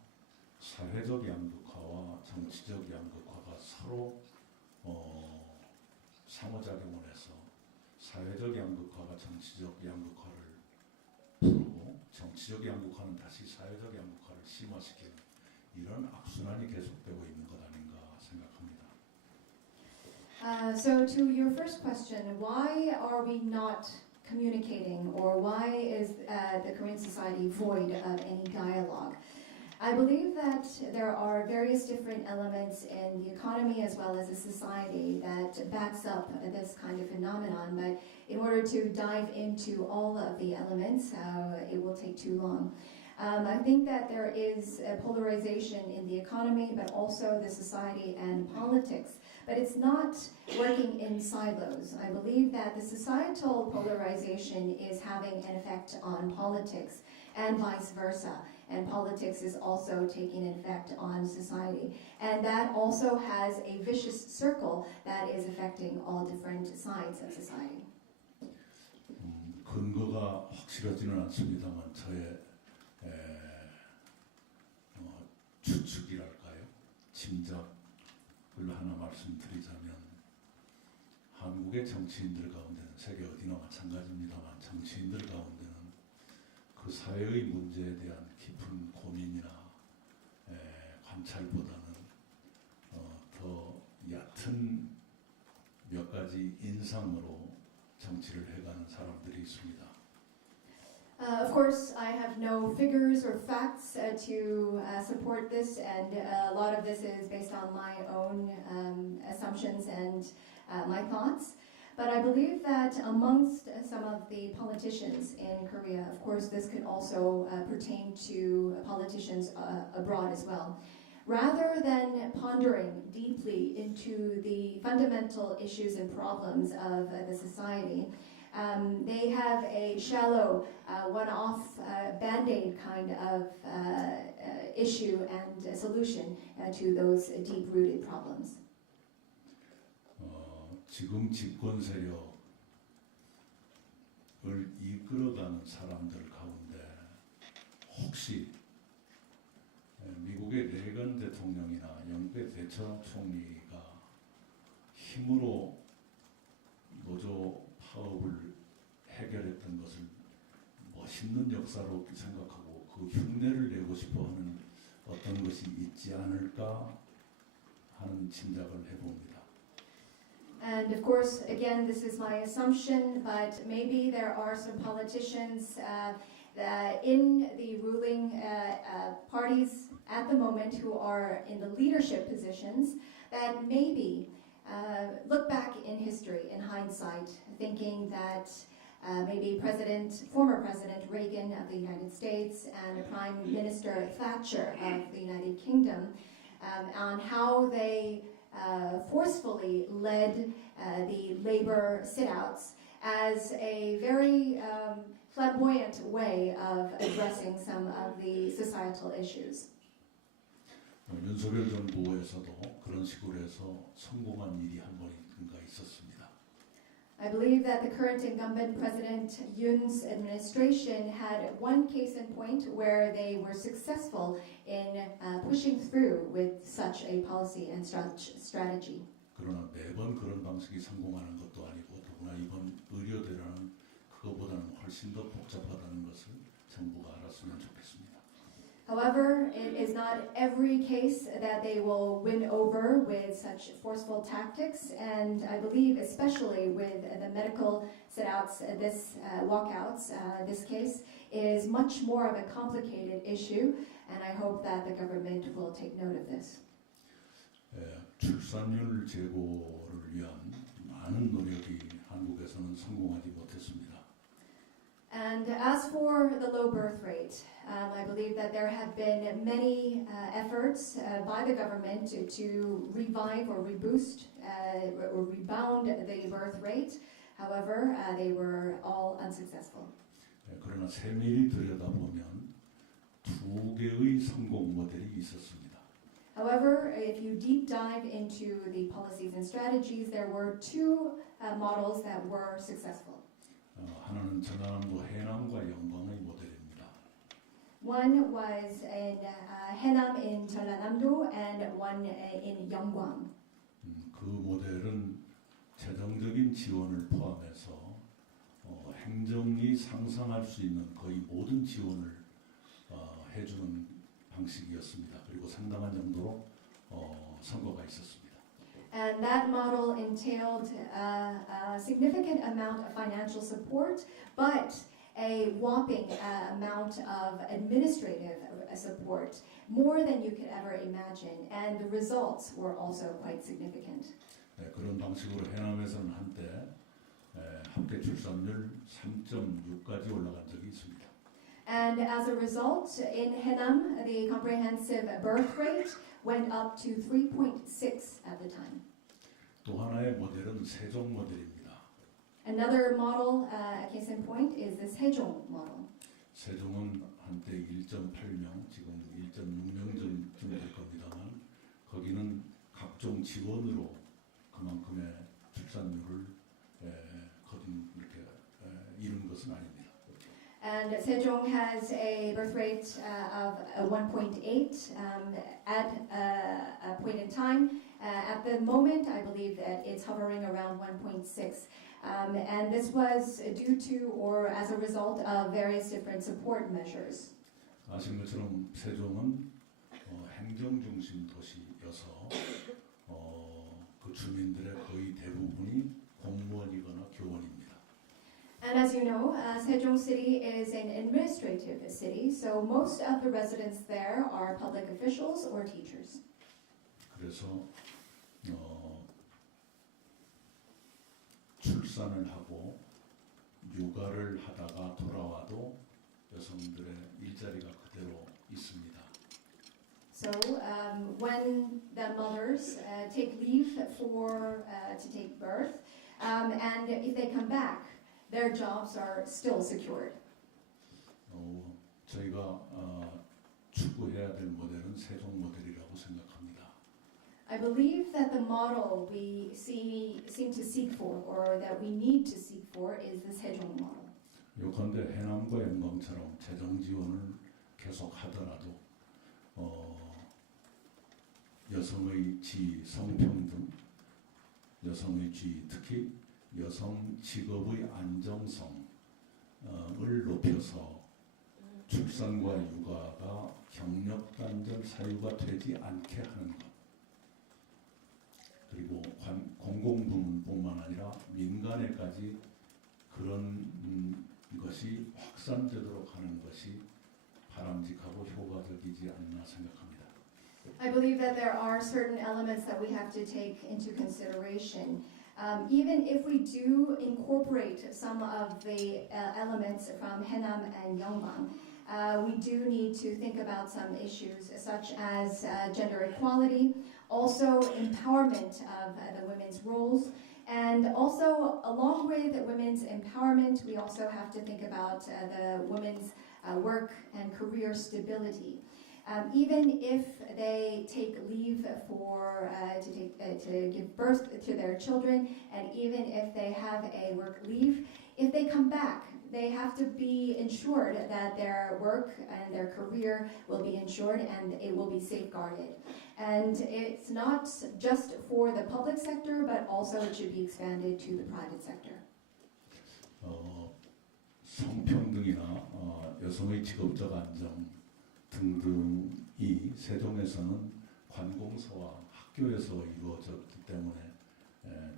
사회적 양극화와 정치적 양극화가 서로 상호작용을 해서 사회적 양극화가 정치적 양극화를 풀고 정치적 양극화는 다시 사회적 양극화를 심화시키는 이런 악순환이 계속되고 있는 것 아닌가 생각합니다. So to your first question, why are we not communicating, or why is the Korean society void of any dialogue? I believe that there are various different elements in the economy as well as the society that backs up this kind of phenomenon, but in order to dive into all of the elements, it will take too long. I think that there is a polarization in the economy, but also the society and politics. But it's not working in silos. I believe that the societal polarization is having an effect on politics and vice versa. And politics is also taking an effect on society. And that also has a vicious circle that is affecting all different sides of society. 근거가 확실하지는 않습니다만 저의 추측이랄까요? 짐작을 하나 말씀드리자면 한국의 정치인들 가운데는 세계 어디나 마찬가지입니다만 정치인들 가운데는 그 사회의 문제에 대한 깊은 고민이나 관찰보다는 더 얕은 몇 가지 인상으로 정치를 해가는 사람들이 있습니다. Of course, I have no figures or facts to support this, and a lot of this is based on my own assumptions and my thoughts. But I believe that amongst some of the politicians in Korea, of course, this could also pertain to politicians abroad as well. Rather than pondering deeply into the fundamental issues and problems of the society, they have a shallow, one-off, band-aid kind of issue and solution to those deep-rooted problems. 지금 집권 세력을 이끌어가는 사람들 가운데 혹시 미국의 레건 대통령이나 영국의 대처 총리가 힘으로 노조 파업을 해결했던 것을 멋있는 역사로 생각하고 그 흉내를 내고 싶어하는 어떤 것이 있지 않을까 하는 짐작을 해봅니다. And of course, again, this is my assumption, but maybe there are some politicians in the ruling parties at the moment who are in the leadership positions that maybe look back in history, in hindsight, thinking that maybe former President Reagan of the United States and Prime Minister Thatcher of the United Kingdom, on how they forcefully led the labor sit-outs as a very flamboyant way of addressing some of the societal issues. 윤석열 정부에서도 그런 식으로 해서 성공한 일이 한 번인가 있었습니다. I believe that the current incumbent President Yoon's administration had one case in point where they were successful in pushing through with such a policy and strategy. 그러나 매번 그런 방식이 성공하는 것도 아니고 더구나 이번 의료대란은 그거보다는 훨씬 더 복잡하다는 것을 정부가 알았으면 좋겠습니다. However, it is not every case that they will win over with such forceful tactics, and I believe especially with the medical sit-outs, walkouts, this case is much more of a complicated issue, and I hope that the government will take note of this. 출산율 제고를 위한 많은 노력이 한국에서는 성공하지 못했습니다. And as for the low birth rate, I believe that there have been many efforts by the government to revive or reboost or rebound the birth rate. However, they were all unsuccessful. 그러나 세밀히 들여다보면 두 개의 성공 모델이 있었습니다. However, if you deep dive into the policies and strategies, there were two models that were successful. 하나는 전라남도 해남과 영광의 모델입니다. One was in Haenam in Jeollanam-do and one in Yeonggwang. 그 모델은 재정적인 지원을 포함해서 행정이 상상할 수 있는 거의 모든 지원을 해주는 방식이었습니다. 그리고 상당한 정도로 성과가 있었습니다. And that model entailed a significant amount of financial support, but a whopping amount of administrative support, more than you could ever imagine, and the results were also quite significant. 그런 방식으로 해남에서는 한때 합계 출산율 3.6까지 올라간 적이 있습니다. And as a result, in Haenam, the comprehensive birth rate went up to 3.6 at the time. 또 하나의 모델은 세종 모델입니다. Another model, case in point, is the Sejong model. 세종은 한때 1.8명, 지금 1.6명쯤 될 겁니다만 거기는 각종 지원으로 그만큼의 출산율을 거둔 이렇게 이룬 것은 아닙니다. And Sejong has a birth rate of 1.8 at a point in time. At the moment, I believe that it's hovering around 1.6. And this was due to or as a result of various different support measures. 아시는 것처럼 세종은 행정 중심 도시여서 그 주민들의 거의 대부분이 공무원이거나 교원입니다. And as you know, Sejong City is an administrative city, so most of the residents there are public officials or teachers. 그래서 출산을 하고 육아를 하다가 돌아와도 여성들의 일자리가 그대로 있습니다. So when the mothers take leave for to take birth, and if they come back, their jobs are still secured. 저희가 추구해야 될 모델은 세종 모델이라고 생각합니다. I believe that the model we seem to seek for, or that we need to seek for, is the 세종 model. 요컨대 해남과 영광처럼 재정 지원을 계속 하더라도 여성의 지위, 성평등, 여성의 지위, 특히 여성 직업의 안정성을 높여서 출산과 육아가 경력 단절 사유가 되지 않게 하는 것, 그리고 공공부문뿐만 아니라 민간에까지 그런 것이 확산되도록 하는 것이 바람직하고 효과적이지 않나 생각합니다. I believe that there are certain elements that we have to take into consideration. Even if we do incorporate some of the elements from Haenam and Yeongbang, we do need to think about some issues such as gender equality, also empowerment of the women's roles, and also along with women's empowerment, we also have to think about the women's work and career stability. Even if they take leave for to give birth to their children, and even if they have a work leave, if they come back, they have to be ensured that their work and their career will be ensured and it will be safeguarded. And it's not just for the public sector, but also it should be expanded to the private sector. 성평등이나 여성의 직업적 안정 등등이 세종에서는 관공서와 학교에서 이루어졌기 때문에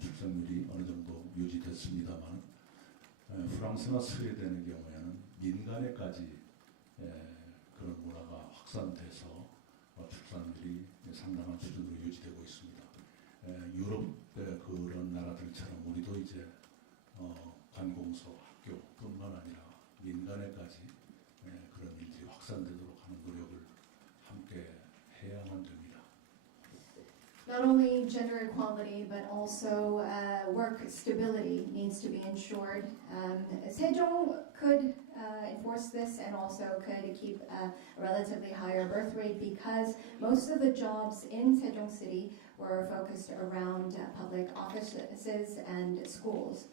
출산율이 어느 정도 유지됐습니다만 프랑스나 스웨덴의 경우에는 민간에까지 그런 문화가 확산돼서 출산율이 상당한 수준으로 유지되고 있습니다. 유럽의 그런 나라들처럼 우리도 이제 관공서, 학교뿐만 아니라 민간에까지 그런 일들이 확산되도록 하는 노력을 함께 해야만 됩니다. Not only gender equality, but also work stability needs to be ensured. Sejong could enforce this and also could keep a relatively higher birth rate because most of the jobs in Sejong City were focused around public offices and schools.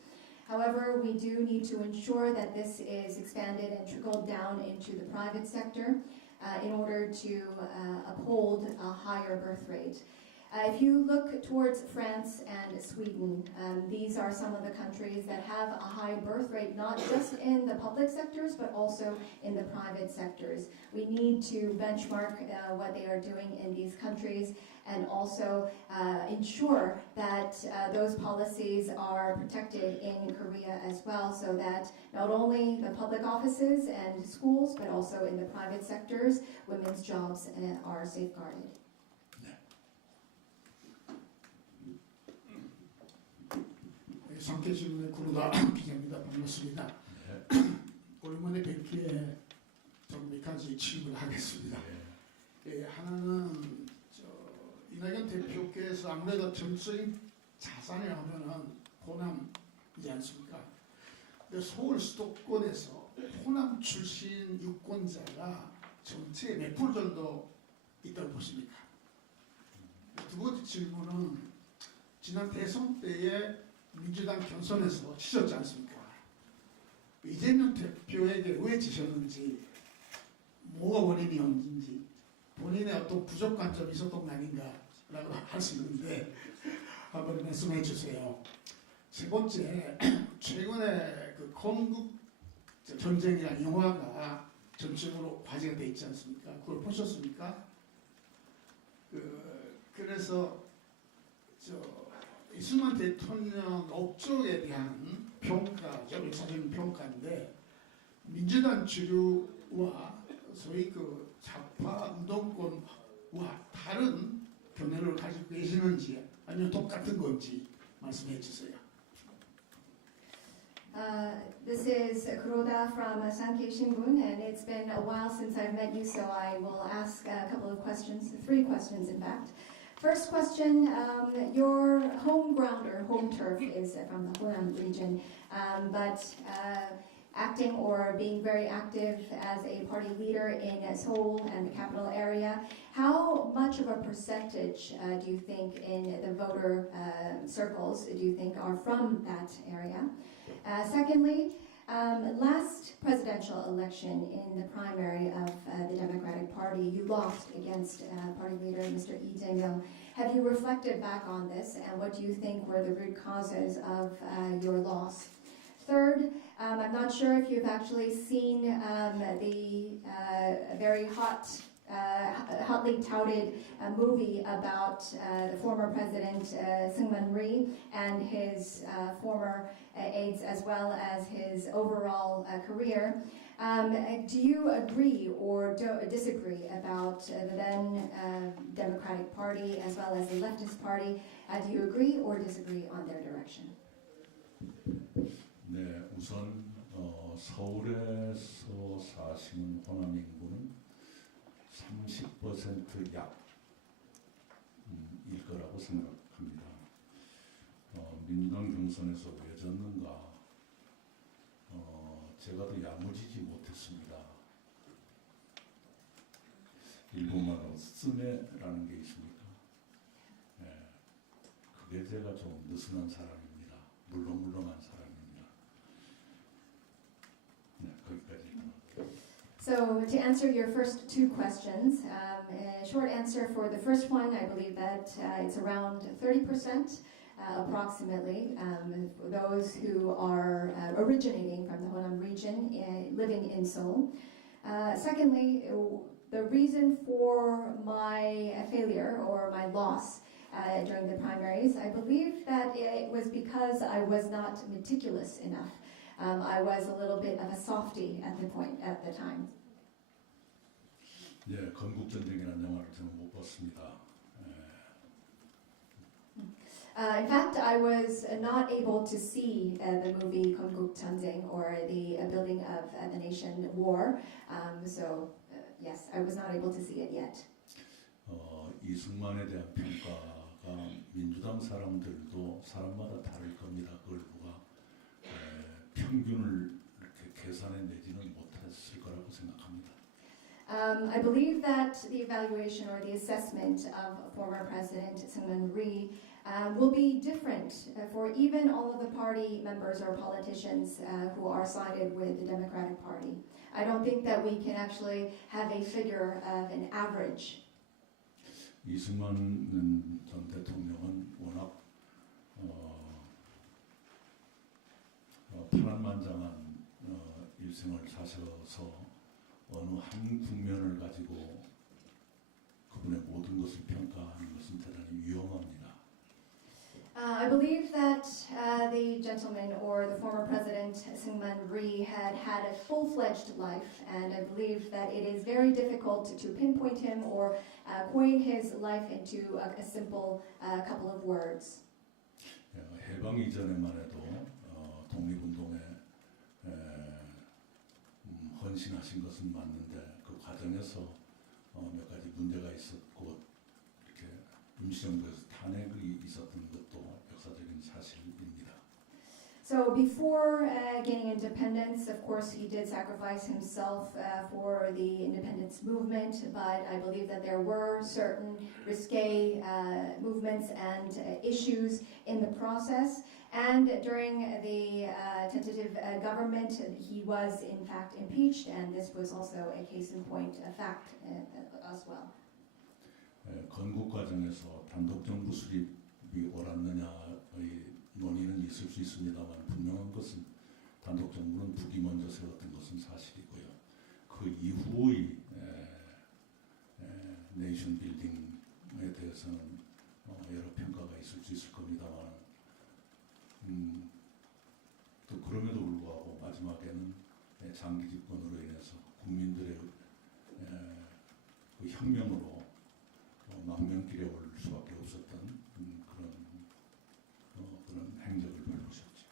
However, we do need to ensure that this is expanded and trickled down into the private sector in order to uphold a higher birth rate. If you look towards France and Sweden, these are some of the countries that have a high birth rate, not just in the public sectors, but also in the private sectors. We need to benchmark what they are doing in these countries and also ensure that those policies are protected in Korea as well, so that not only the public offices and schools, but also in the private sectors, women's jobs are safeguarded. 상계신문의 구로다 기자입니다. 반갑습니다. 오랜만에 뵙기에 좀 몇 가지 질문을 하겠습니다. 하나는 이낙연 대표께서 아무래도 정치적인 자산에 하면은 호남이지 않습니까? 근데 서울 수도권에서 호남 출신 유권자가 전체의 몇 프로 정도 있다고 보십니까? 두 번째 질문은 지난 대선 때에 민주당 경선에서 지셨지 않습니까? 이재명 대표에게 왜 지셨는지, 뭐가 원인이었는지, 본인의 어떤 부족한 점이 있었던 거 아닌가라고 할 수 있는데 한번 말씀해 주세요. 세 번째, 최근에 그 건국 전쟁이라는 영화가 전적으로 화제가 돼 있지 않습니까? 그걸 보셨습니까? 그래서 이승만 대통령 업적에 대한 평가죠. 역사적인 평가인데 민주당 주류와 소위 그 좌파 운동권과 다른 견해를 가지고 계시는지 아니면 똑같은 건지 말씀해 주세요. This is Kuroda from Sankei Shimbun, and it's been a while since I've met you, so I will ask a couple of questions, 3 questions in fact. First question, your home ground or home turf is from the Honan region, but acting or being very active as a party leader in Seoul and the capital area, how much of a percentage do you think in the voter circles do you think are from that area? Secondly, last presidential election in the primary of the Democratic Party, you lost against party leader Mr. Lee Jae-myung. Have you reflected back on this, and what do you think were the root causes of your loss? Third, I'm not sure if you've actually seen the very hotly touted movie about the former president Seung-man Rhee and his former aides, as well as his overall career. Do you agree or disagree about the then Democratic Party as well as the leftist party? Do you agree or disagree on their direction? 네, 우선 서울에서 사시는 호남 인구는 30% 약일 거라고 생각합니다. 민주당 경선에서 왜 졌는가? 제가 더 야무지지 못했습니다. 일본말로 쓰메라는 게 있습니까? 네, 그게 제가 좀 느슨한 사람입니다. 물렁물렁한 사람입니다. 네, 거기까지. So to answer your first 2 questions, a short answer for the first one, I believe that it's around 30%. Approximately, those who are originating from the Honam region, living in Seoul. Secondly, the reason for my failure or my loss during the primaries, I believe that it was because I was not meticulous enough. I was a little bit of a softie at the time. 네, 건국전쟁이라는 영화를 저는 못 봤습니다. In fact, I was not able to see the movie 건국전쟁 or the building of the nation war. Yes, I was not able to see it yet. 이승만에 대한 평가가 민주당 사람들도 사람마다 다를 겁니다. 그걸 누가 평균을 이렇게 계산해 내지는 못했을 거라고 생각합니다. I believe that the evaluation or the assessment of former President Seung-man Rhee will be different for even all of the party members or politicians who are sided with the Democratic Party. I don't think that we can actually have a figure of an average. 이승만 전 대통령은 워낙 파란만장한 일생을 사셔서 어느 한 국면을 가지고 그분의 모든 것을 평가하는 것은 대단히 위험합니다. I believe that the gentleman or the former president Seung-man Rhee had a full-fledged life, and I believe that it is very difficult to pinpoint him or coin his life into a simple couple of words. 해방 이전에만 해도 독립운동에 헌신하신 것은 맞는데 그 과정에서 몇 가지 문제가 있었고 이렇게 임시정부에서 탄핵이 있었던 것도 역사적인 사실입니다. So before gaining independence, of course, he did sacrifice himself for the independence movement, but I believe that there were certain risque movements and issues in the process. And during the tentative government, he was in fact impeached, and this was also a case in point, a fact as well. 건국 과정에서 단독 정부 수립이 옳았느냐의 논의는 있을 수 있습니다만 분명한 것은 단독 정부는 북이 먼저 세웠던 것은 사실이고요. 그 이후의 네이션 빌딩에 대해서는 여러 평가가 있을 수 있을 겁니다만 또 그럼에도 불구하고 마지막에는 장기 집권으로 인해서 국민들의 그 혁명으로 망명길에 올 수밖에 없었던 그런 행적을 밟으셨죠.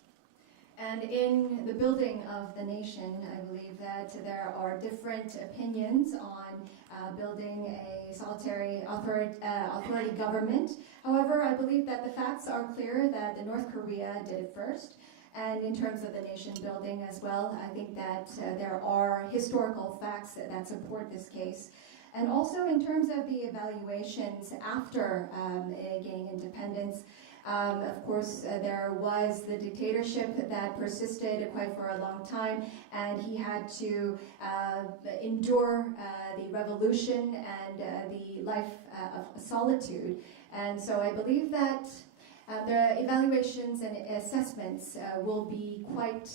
And in the building of the nation, I believe that there are different opinions on building a solitary authority government. However, I believe that the facts are clear that North Korea did it first. And in terms of the nation building as well, I think that there are historical facts that support this case. And also in terms of the evaluations after gaining independence, of course, there was the dictatorship that persisted quite for a long time, and he had to endure the revolution and the life of solitude. And so I believe that the evaluations and assessments will be quite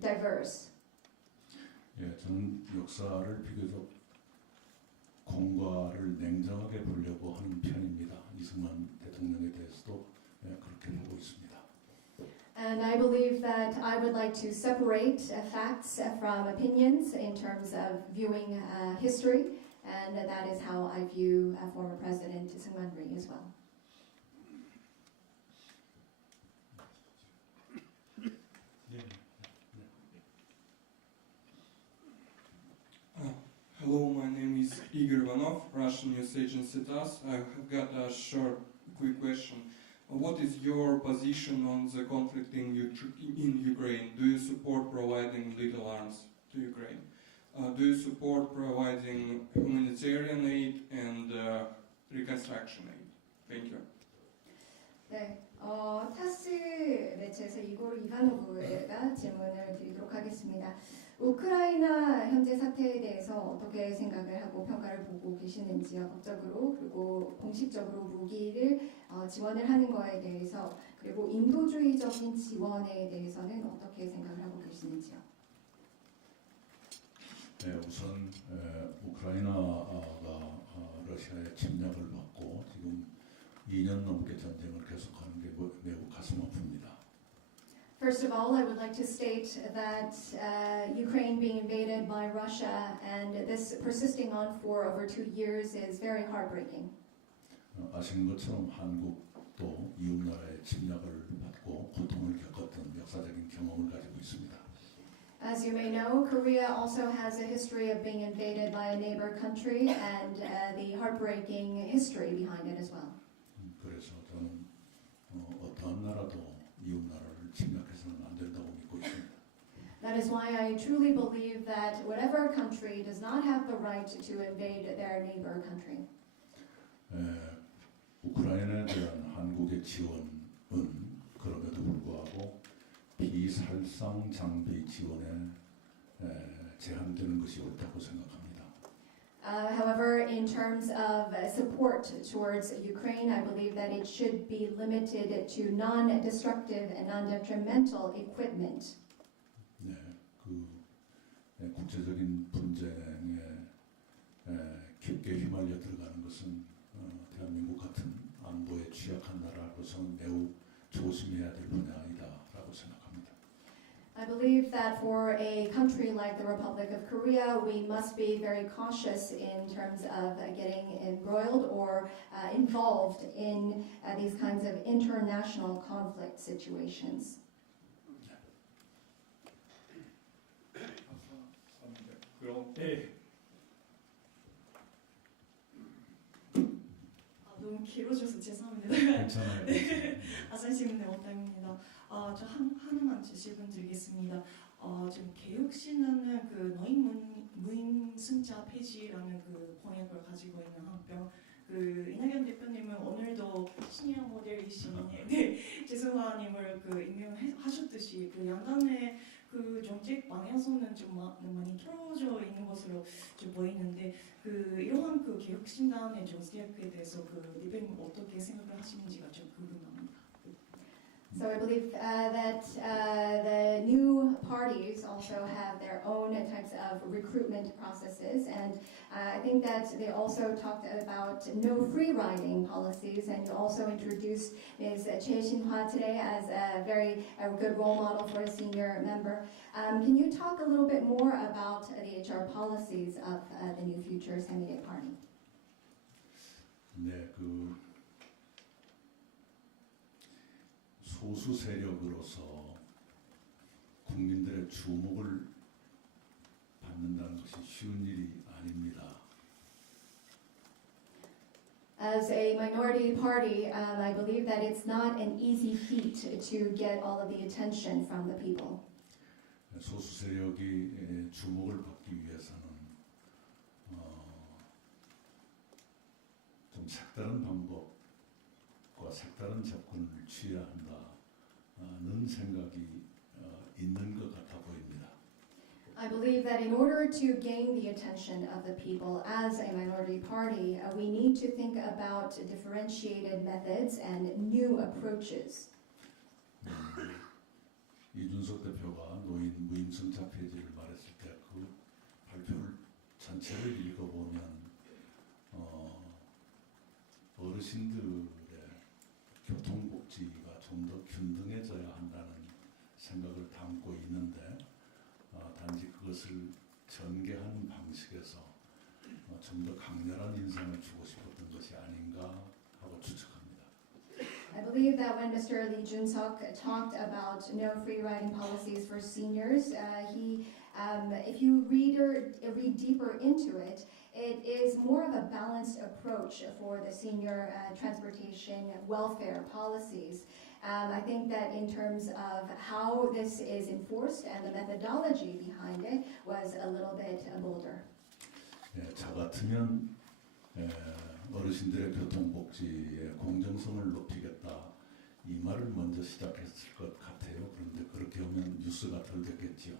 diverse. 예, 저는 역사를 비교적 공과를 냉정하게 보려고 하는 편입니다. 이승만 대통령에 대해서도 그렇게 보고 있습니다. And I believe that I would like to separate facts from opinions in terms of viewing history, and that is how I view former President Syngman Rhee as well. Hello, my name is Igor Ivanov, Russian news agency TASS. I have got a short, quick question. What is your position on the conflict in Ukraine? Do you support providing lethal arms to Ukraine? Do you support providing humanitarian aid and reconstruction aid? Thank you. 네, 타스 매체에서 이고르 이바노브가 질문을 드리도록 하겠습니다. 우크라이나 현재 사태에 대해서 어떻게 생각을 하고 평가를 보고 계시는지요? 법적으로 그리고 공식적으로 무기를 지원을 하는 거에 대해서 그리고 인도주의적인 지원에 대해서는 어떻게 생각을 하고 계시는지요? 네, 우선 우크라이나가 러시아의 침략을 받고 지금 2년 넘게 전쟁을 계속하는 게 매우 가슴 아픕니다. First of all, I would like to state that Ukraine being invaded by Russia and this persisting on for over 2 years is very heartbreaking. 아시는 것처럼 한국도 이웃 나라의 침략을 받고 고통을 겪었던 역사적인 경험을 가지고 있습니다. As you may know, Korea also has a history of being invaded by a neighbor country and the heartbreaking history behind it as well. 그래서 저는 어떠한 나라도 이웃 나라를 침략해서는 안 된다고 믿고 있습니다. That is why I truly believe that whatever country does not have the right to invade their neighbor country. 우크라이나에 대한 한국의 지원은 그럼에도 불구하고 비살상 장비 지원에 제한되는 것이 옳다고 생각합니다. However, in terms of support towards Ukraine, I believe that it should be limited to non-destructive and non-detrimental equipment. 네, 국제적인 분쟁에 깊게 휘말려 들어가는 것은 대한민국 같은 안보에 취약한 나라로서는 매우 조심해야 될 분야이다라고 생각합니다. I believe that for a country like the Republic of Korea, we must be very cautious in terms of getting embroiled or involved in these kinds of international conflict situations. 그럼 네. 너무 길어져서 죄송합니다. 괜찮아요. 아산시민의 원장입니다. 저 하나만 질문 드리겠습니다. 지금 개혁신안은 그 노인 무임승자 폐지라는 그 공약을 가지고 있는 한편, 그 이낙연 대표님은 오늘도 시니어 모델이신 재수화님을 그 임명하셨듯이 그 양당의 그 정책 방향성은 좀 많이 틀어져 있는 것으로 좀 보이는데, 그 이러한 그 개혁신당의 정책에 대해서 그 대표님 어떻게 생각을 하시는지가 좀 궁금합니다. So I believe that the new parties also have their own types of recruitment processes, and I think that they also talked about no free riding policies, and you also introduced Ms. Choi Shin-hwa today as a very good role model for a senior member. Can you talk a little bit more about the HR policies of the New Future Semi-Day Party? 네, 소수 세력으로서 사회의 주목을 받는다는 것이 쉬운 일이 아닙니다. As a minority party, I believe that it's not an easy feat to get all of the attention from the people. 소수 세력이 주목을 받기 위해서는 좀 색다른 방법과 색다른 접근을 취해야 한다는 생각이 있는 것 같아 보입니다. I believe that in order to gain the attention of the people as a minority party, we need to think about differentiated methods and new approaches. 이준석 대표가 노인 무임승차 폐지를 말했을 때 그 발표를 전체를 읽어보면 어르신들의 교통복지가 좀 더 균등해져야 한다는 생각을 담고 있는데 단지 그것을 전개하는 방식에서 좀 더 강렬한 인상을 주고 싶었던 것이 아닌가 하고 추측합니다. I believe that when Mr. Lee Jun-seok talked about no free riding policies for seniors, if you read deeper into it, it is more of a balanced approach for the senior transportation welfare policies. I think that in terms of how this is enforced and the methodology behind it was a little bit bolder. 저 같으면 어르신들의 교통복지의 공정성을 높이겠다 이 말을 먼저 시작했을 것 같아요. 그런데 그렇게 하면 뉴스가 덜 됐겠지요.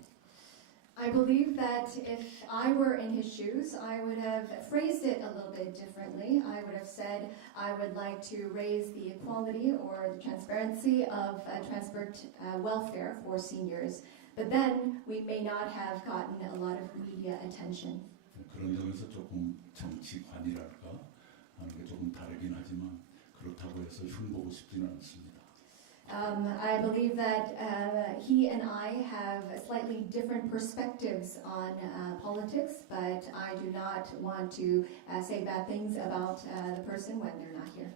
I believe that if I were in his shoes, I would have phrased it a little bit differently. I would have said I would like to raise the equality or the transparency of transport welfare for seniors. But then we may not have gotten a lot of media attention. 그런 점에서 조금 정치관이랄까 하는 게 조금 다르긴 하지만 그렇다고 해서 흉보고 싶지는 않습니다. I believe that he and I have slightly different perspectives on politics, but I do not want to say bad things about the person when they're not here.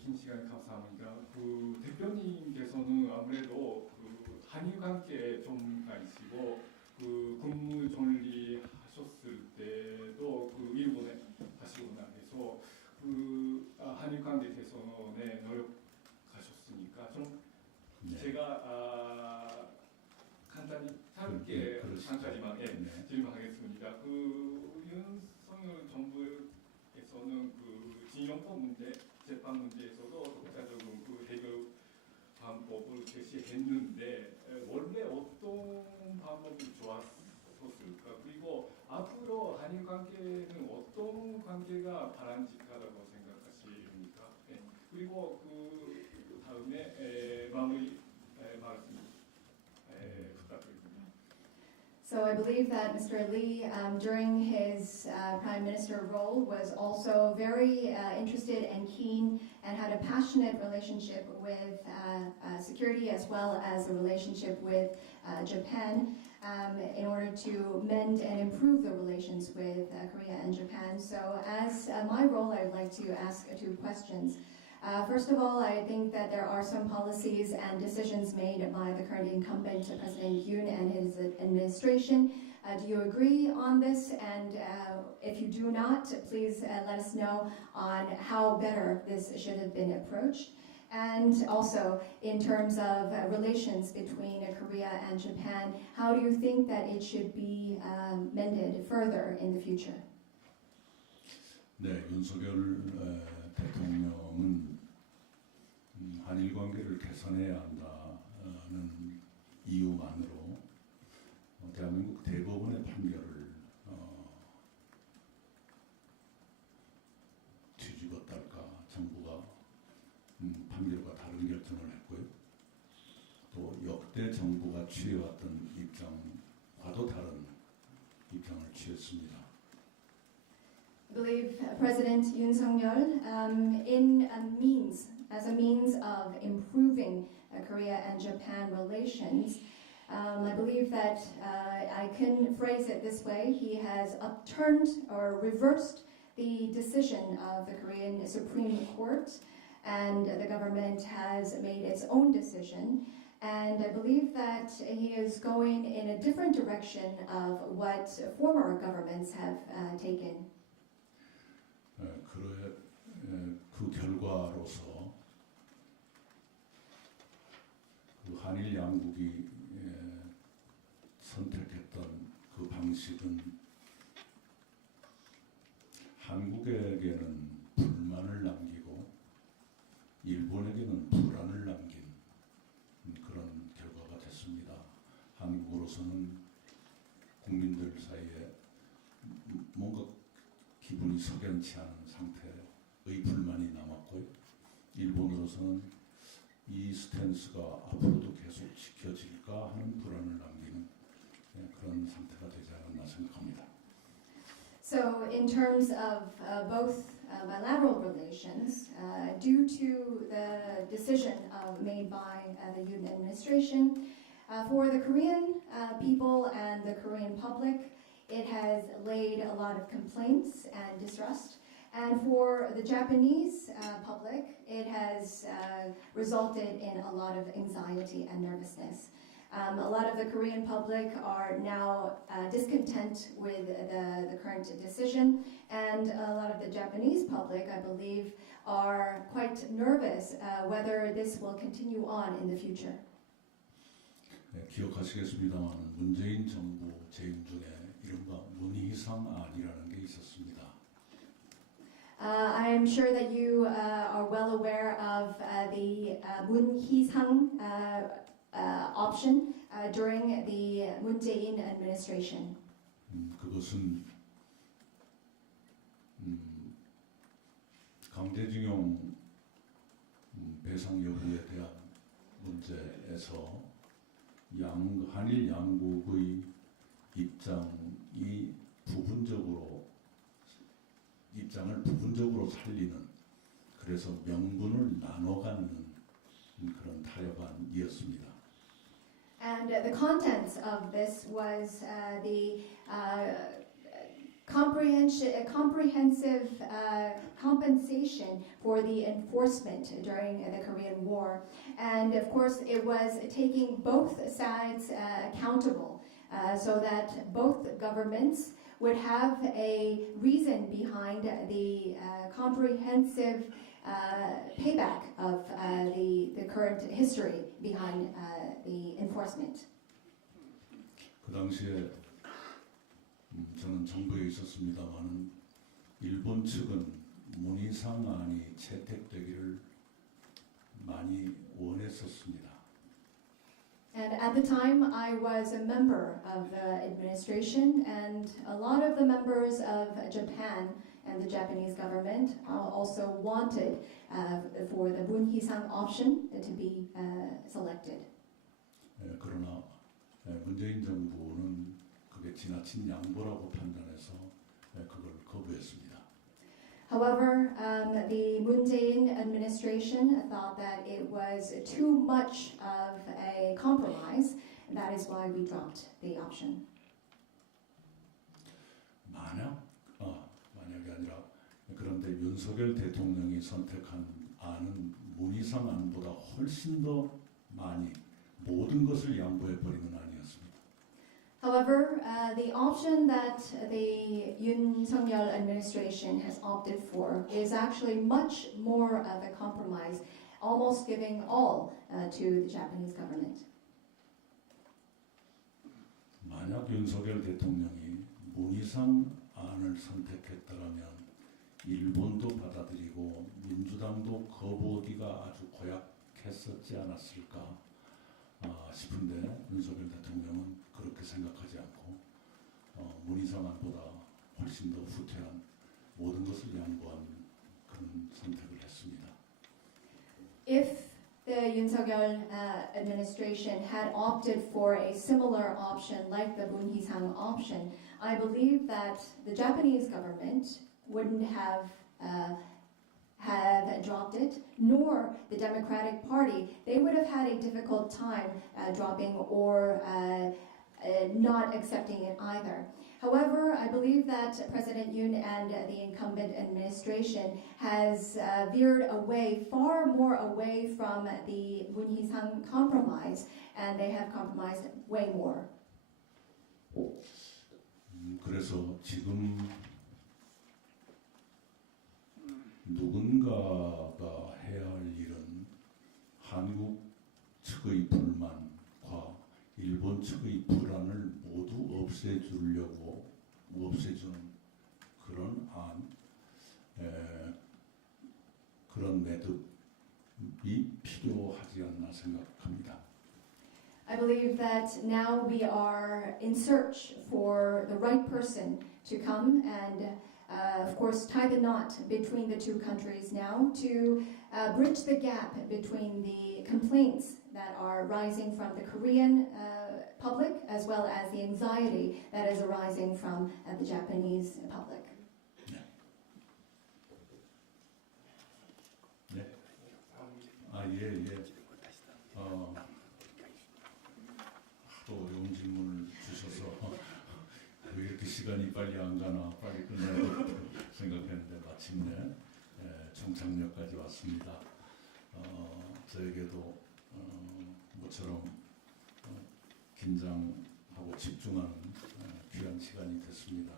긴 시간 감사합니다. 그 대표님께서는 아무래도 그 한일 관계에 전문가이시고 그 근무 정리 하셨을 때도 그 일본에 가시고 나서 그 한일 관계 개선에 노력하셨으니까 좀 제가 간단히 짧게 간단히만 질문하겠습니다. 그 윤석열 정부에서는 그 징용법 문제, 재판 문제에서도 독자적인 그 해결 방법을 제시했는데 원래 어떤 방법이 좋았었을까? 그리고 앞으로 한일 관계는 어떤 관계가 바람직하다고 생각하십니까? 네. 그리고 그 다음에 마무리 말씀 부탁드립니다. So I believe that Mr. Lee, during his prime minister role, was also very interested and keen and had a passionate relationship with security as well as a relationship with Japan in order to mend and improve the relations with Korea and Japan. So as my role, I would like to ask two questions. First of all, I think that there are some policies and decisions made by the current incumbent, President Yoon, and his administration. Do you agree on this? And if you do not, please let us know on how better this should have been approached. And also, in terms of relations between Korea and Japan, how do you think that it should be mended further in the future? 네, 윤석열 대통령은 한일 관계를 개선해야 한다는 이유만으로 대한민국 대법원의 판결을 뒤집었달까 정부가 판결과 다른 결정을 했고요. 또 역대 정부가 취해왔던 입장과도 다른 입장을 취했습니다. I believe President Yoon Suk-yeol, as a means of improving Korea and Japan relations, I believe that I can phrase it this way: he has upturned or reversed the decision of the Korean Supreme Court, and the government has made its own decision. And I believe that he is going in a different direction of what former governments have taken. 그 결과로서 그 한일 양국이 선택했던 그 방식은 한국에게는 불만을 남기고 일본에게는 불안을 남긴 그런 결과가 됐습니다. 한국으로서는 국민들 사이에 뭔가 기분이 석연치 않은 상태의 불만이 남았고요. 일본으로서는 이 스탠스가 앞으로도 계속 지켜질까 하는 불안을 남기는 그런 상태가 되지 않았나 생각합니다. So in terms of both bilateral relations, due to the decision made by the Yoon administration, for the Korean people and the Korean public, it has laid a lot of complaints and distrust. And for the Japanese public, it has resulted in a lot of anxiety and nervousness. A lot of the Korean public are now discontent with the current decision, and a lot of the Japanese public, I believe, are quite nervous whether this will continue on in the future. 네, 기억하시겠습니다만 문재인 정부 재임 중에 이른바 문희상안이라는 게 있었습니다. I'm sure that you are well aware of the Moon Hee-sang option during the Moon Jae-in administration. 그것은 강제징용 배상 여부에 대한 문제에서 한일 양국의 입장을 부분적으로 살리는, 그래서 명분을 나눠 갖는 그런 타협안이었습니다. And the contents of this was the comprehensive compensation for the enforcement during the Korean War. And of course, it was taking both sides accountable so that both governments would have a reason behind the comprehensive payback of the current history behind the enforcement. 그 당시에 저는 정부에 있었습니다만은 일본 측은 문희상안이 채택되기를 많이 원했었습니다. And at the time, I was a member of the administration, and a lot of the members of Japan and the Japanese government also wanted for the Moon Hee-sang option to be selected. 그러나 문재인 정부는 그게 지나친 양보라고 판단해서 그걸 거부했습니다. However, the Moon Jae-in administration thought that it was too much of a compromise, and that is why we dropped the option. 만약이 아니라 그런데 윤석열 대통령이 선택한 안은 문희상 안보다 훨씬 더 많이 모든 것을 양보해 버리는 안이었습니다. However, the option that the Yoon Suk-yeol administration has opted for is actually much more of a compromise, almost giving all to the Japanese government. 만약 윤석열 대통령이 문희상 안을 선택했더라면 일본도 받아들이고 민주당도 거부하기가 아주 고약했었지 않았을까 싶은데 윤석열 대통령은 그렇게 생각하지 않고 문희상 안보다 훨씬 더 후퇴한 모든 것을 양보한 그런 선택을 했습니다. If the Yoon Suk-yeol administration had opted for a similar option like the Moon Hee-sang option, I believe that the Japanese government wouldn't have dropped it, nor the Democratic Party. They would have had a difficult time dropping or not accepting it either. However, I believe that President Yoon and the incumbent administration has veered away, far more away from the Moon-Hee-sang compromise, and they have compromised way more. 그래서 지금 누군가가 해야 할 일은 한국 측의 불만과 일본 측의 불안을 모두 없애주는 그런 그런 매듭이 필요하지 않나 생각합니다. I believe that now we are in search for the right person to come and, of course, tie the knot between the two countries now to bridge the gap between the complaints that are rising from the Korean public as well as the anxiety that is arising from the Japanese public. 또 어려운 질문을 주셔서 왜 이렇게 시간이 빨리 안 가나, 빨리 끝내야 생각했는데 마침내 종착역까지 왔습니다. 저에게도 모처럼 긴장하고 집중하는 귀한 시간이 됐습니다.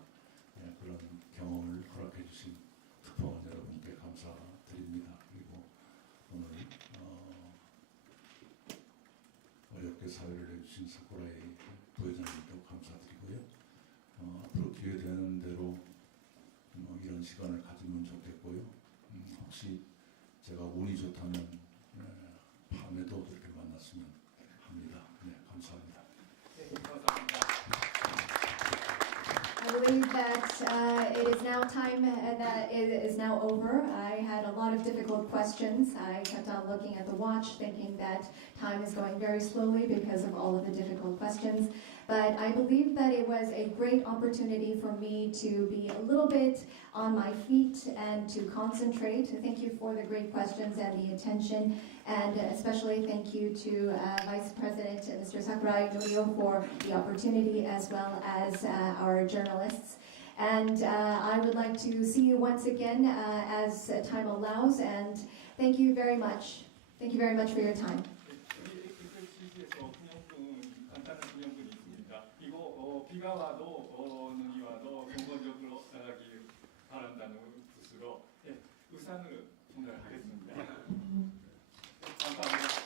그런 경험을 허락해 주신 특파원 여러분께 감사드립니다. 그리고 오늘 어렵게 사회를 해주신 사쿠라이 부회장님도 감사드리고요. 앞으로 기회 되는 대로 이런 시간을 가지면 좋겠고요. 혹시 제가 운이 좋다면 밤에도 그렇게 만났으면 합니다. 네, 감사합니다. 네, 감사합니다. I believe that it is now time that it is now over. I had a lot of difficult questions. I kept on looking at the watch thinking that time is going very slowly because of all of the difficult questions. But I believe that it was a great opportunity for me to be a little bit on my feet and to concentrate. Thank you for the great questions and the attention. And especially thank you to Vice President Mr. Sakurai Norio for the opportunity as well as our journalists. And I would like to see you once again as time allows. And thank you very much. Thank you very much for your time. 비가 와도 눈이 와도 정거적으로 나가길 바란다는 뜻으로 우산을 전달하겠습니다. 감사합니다.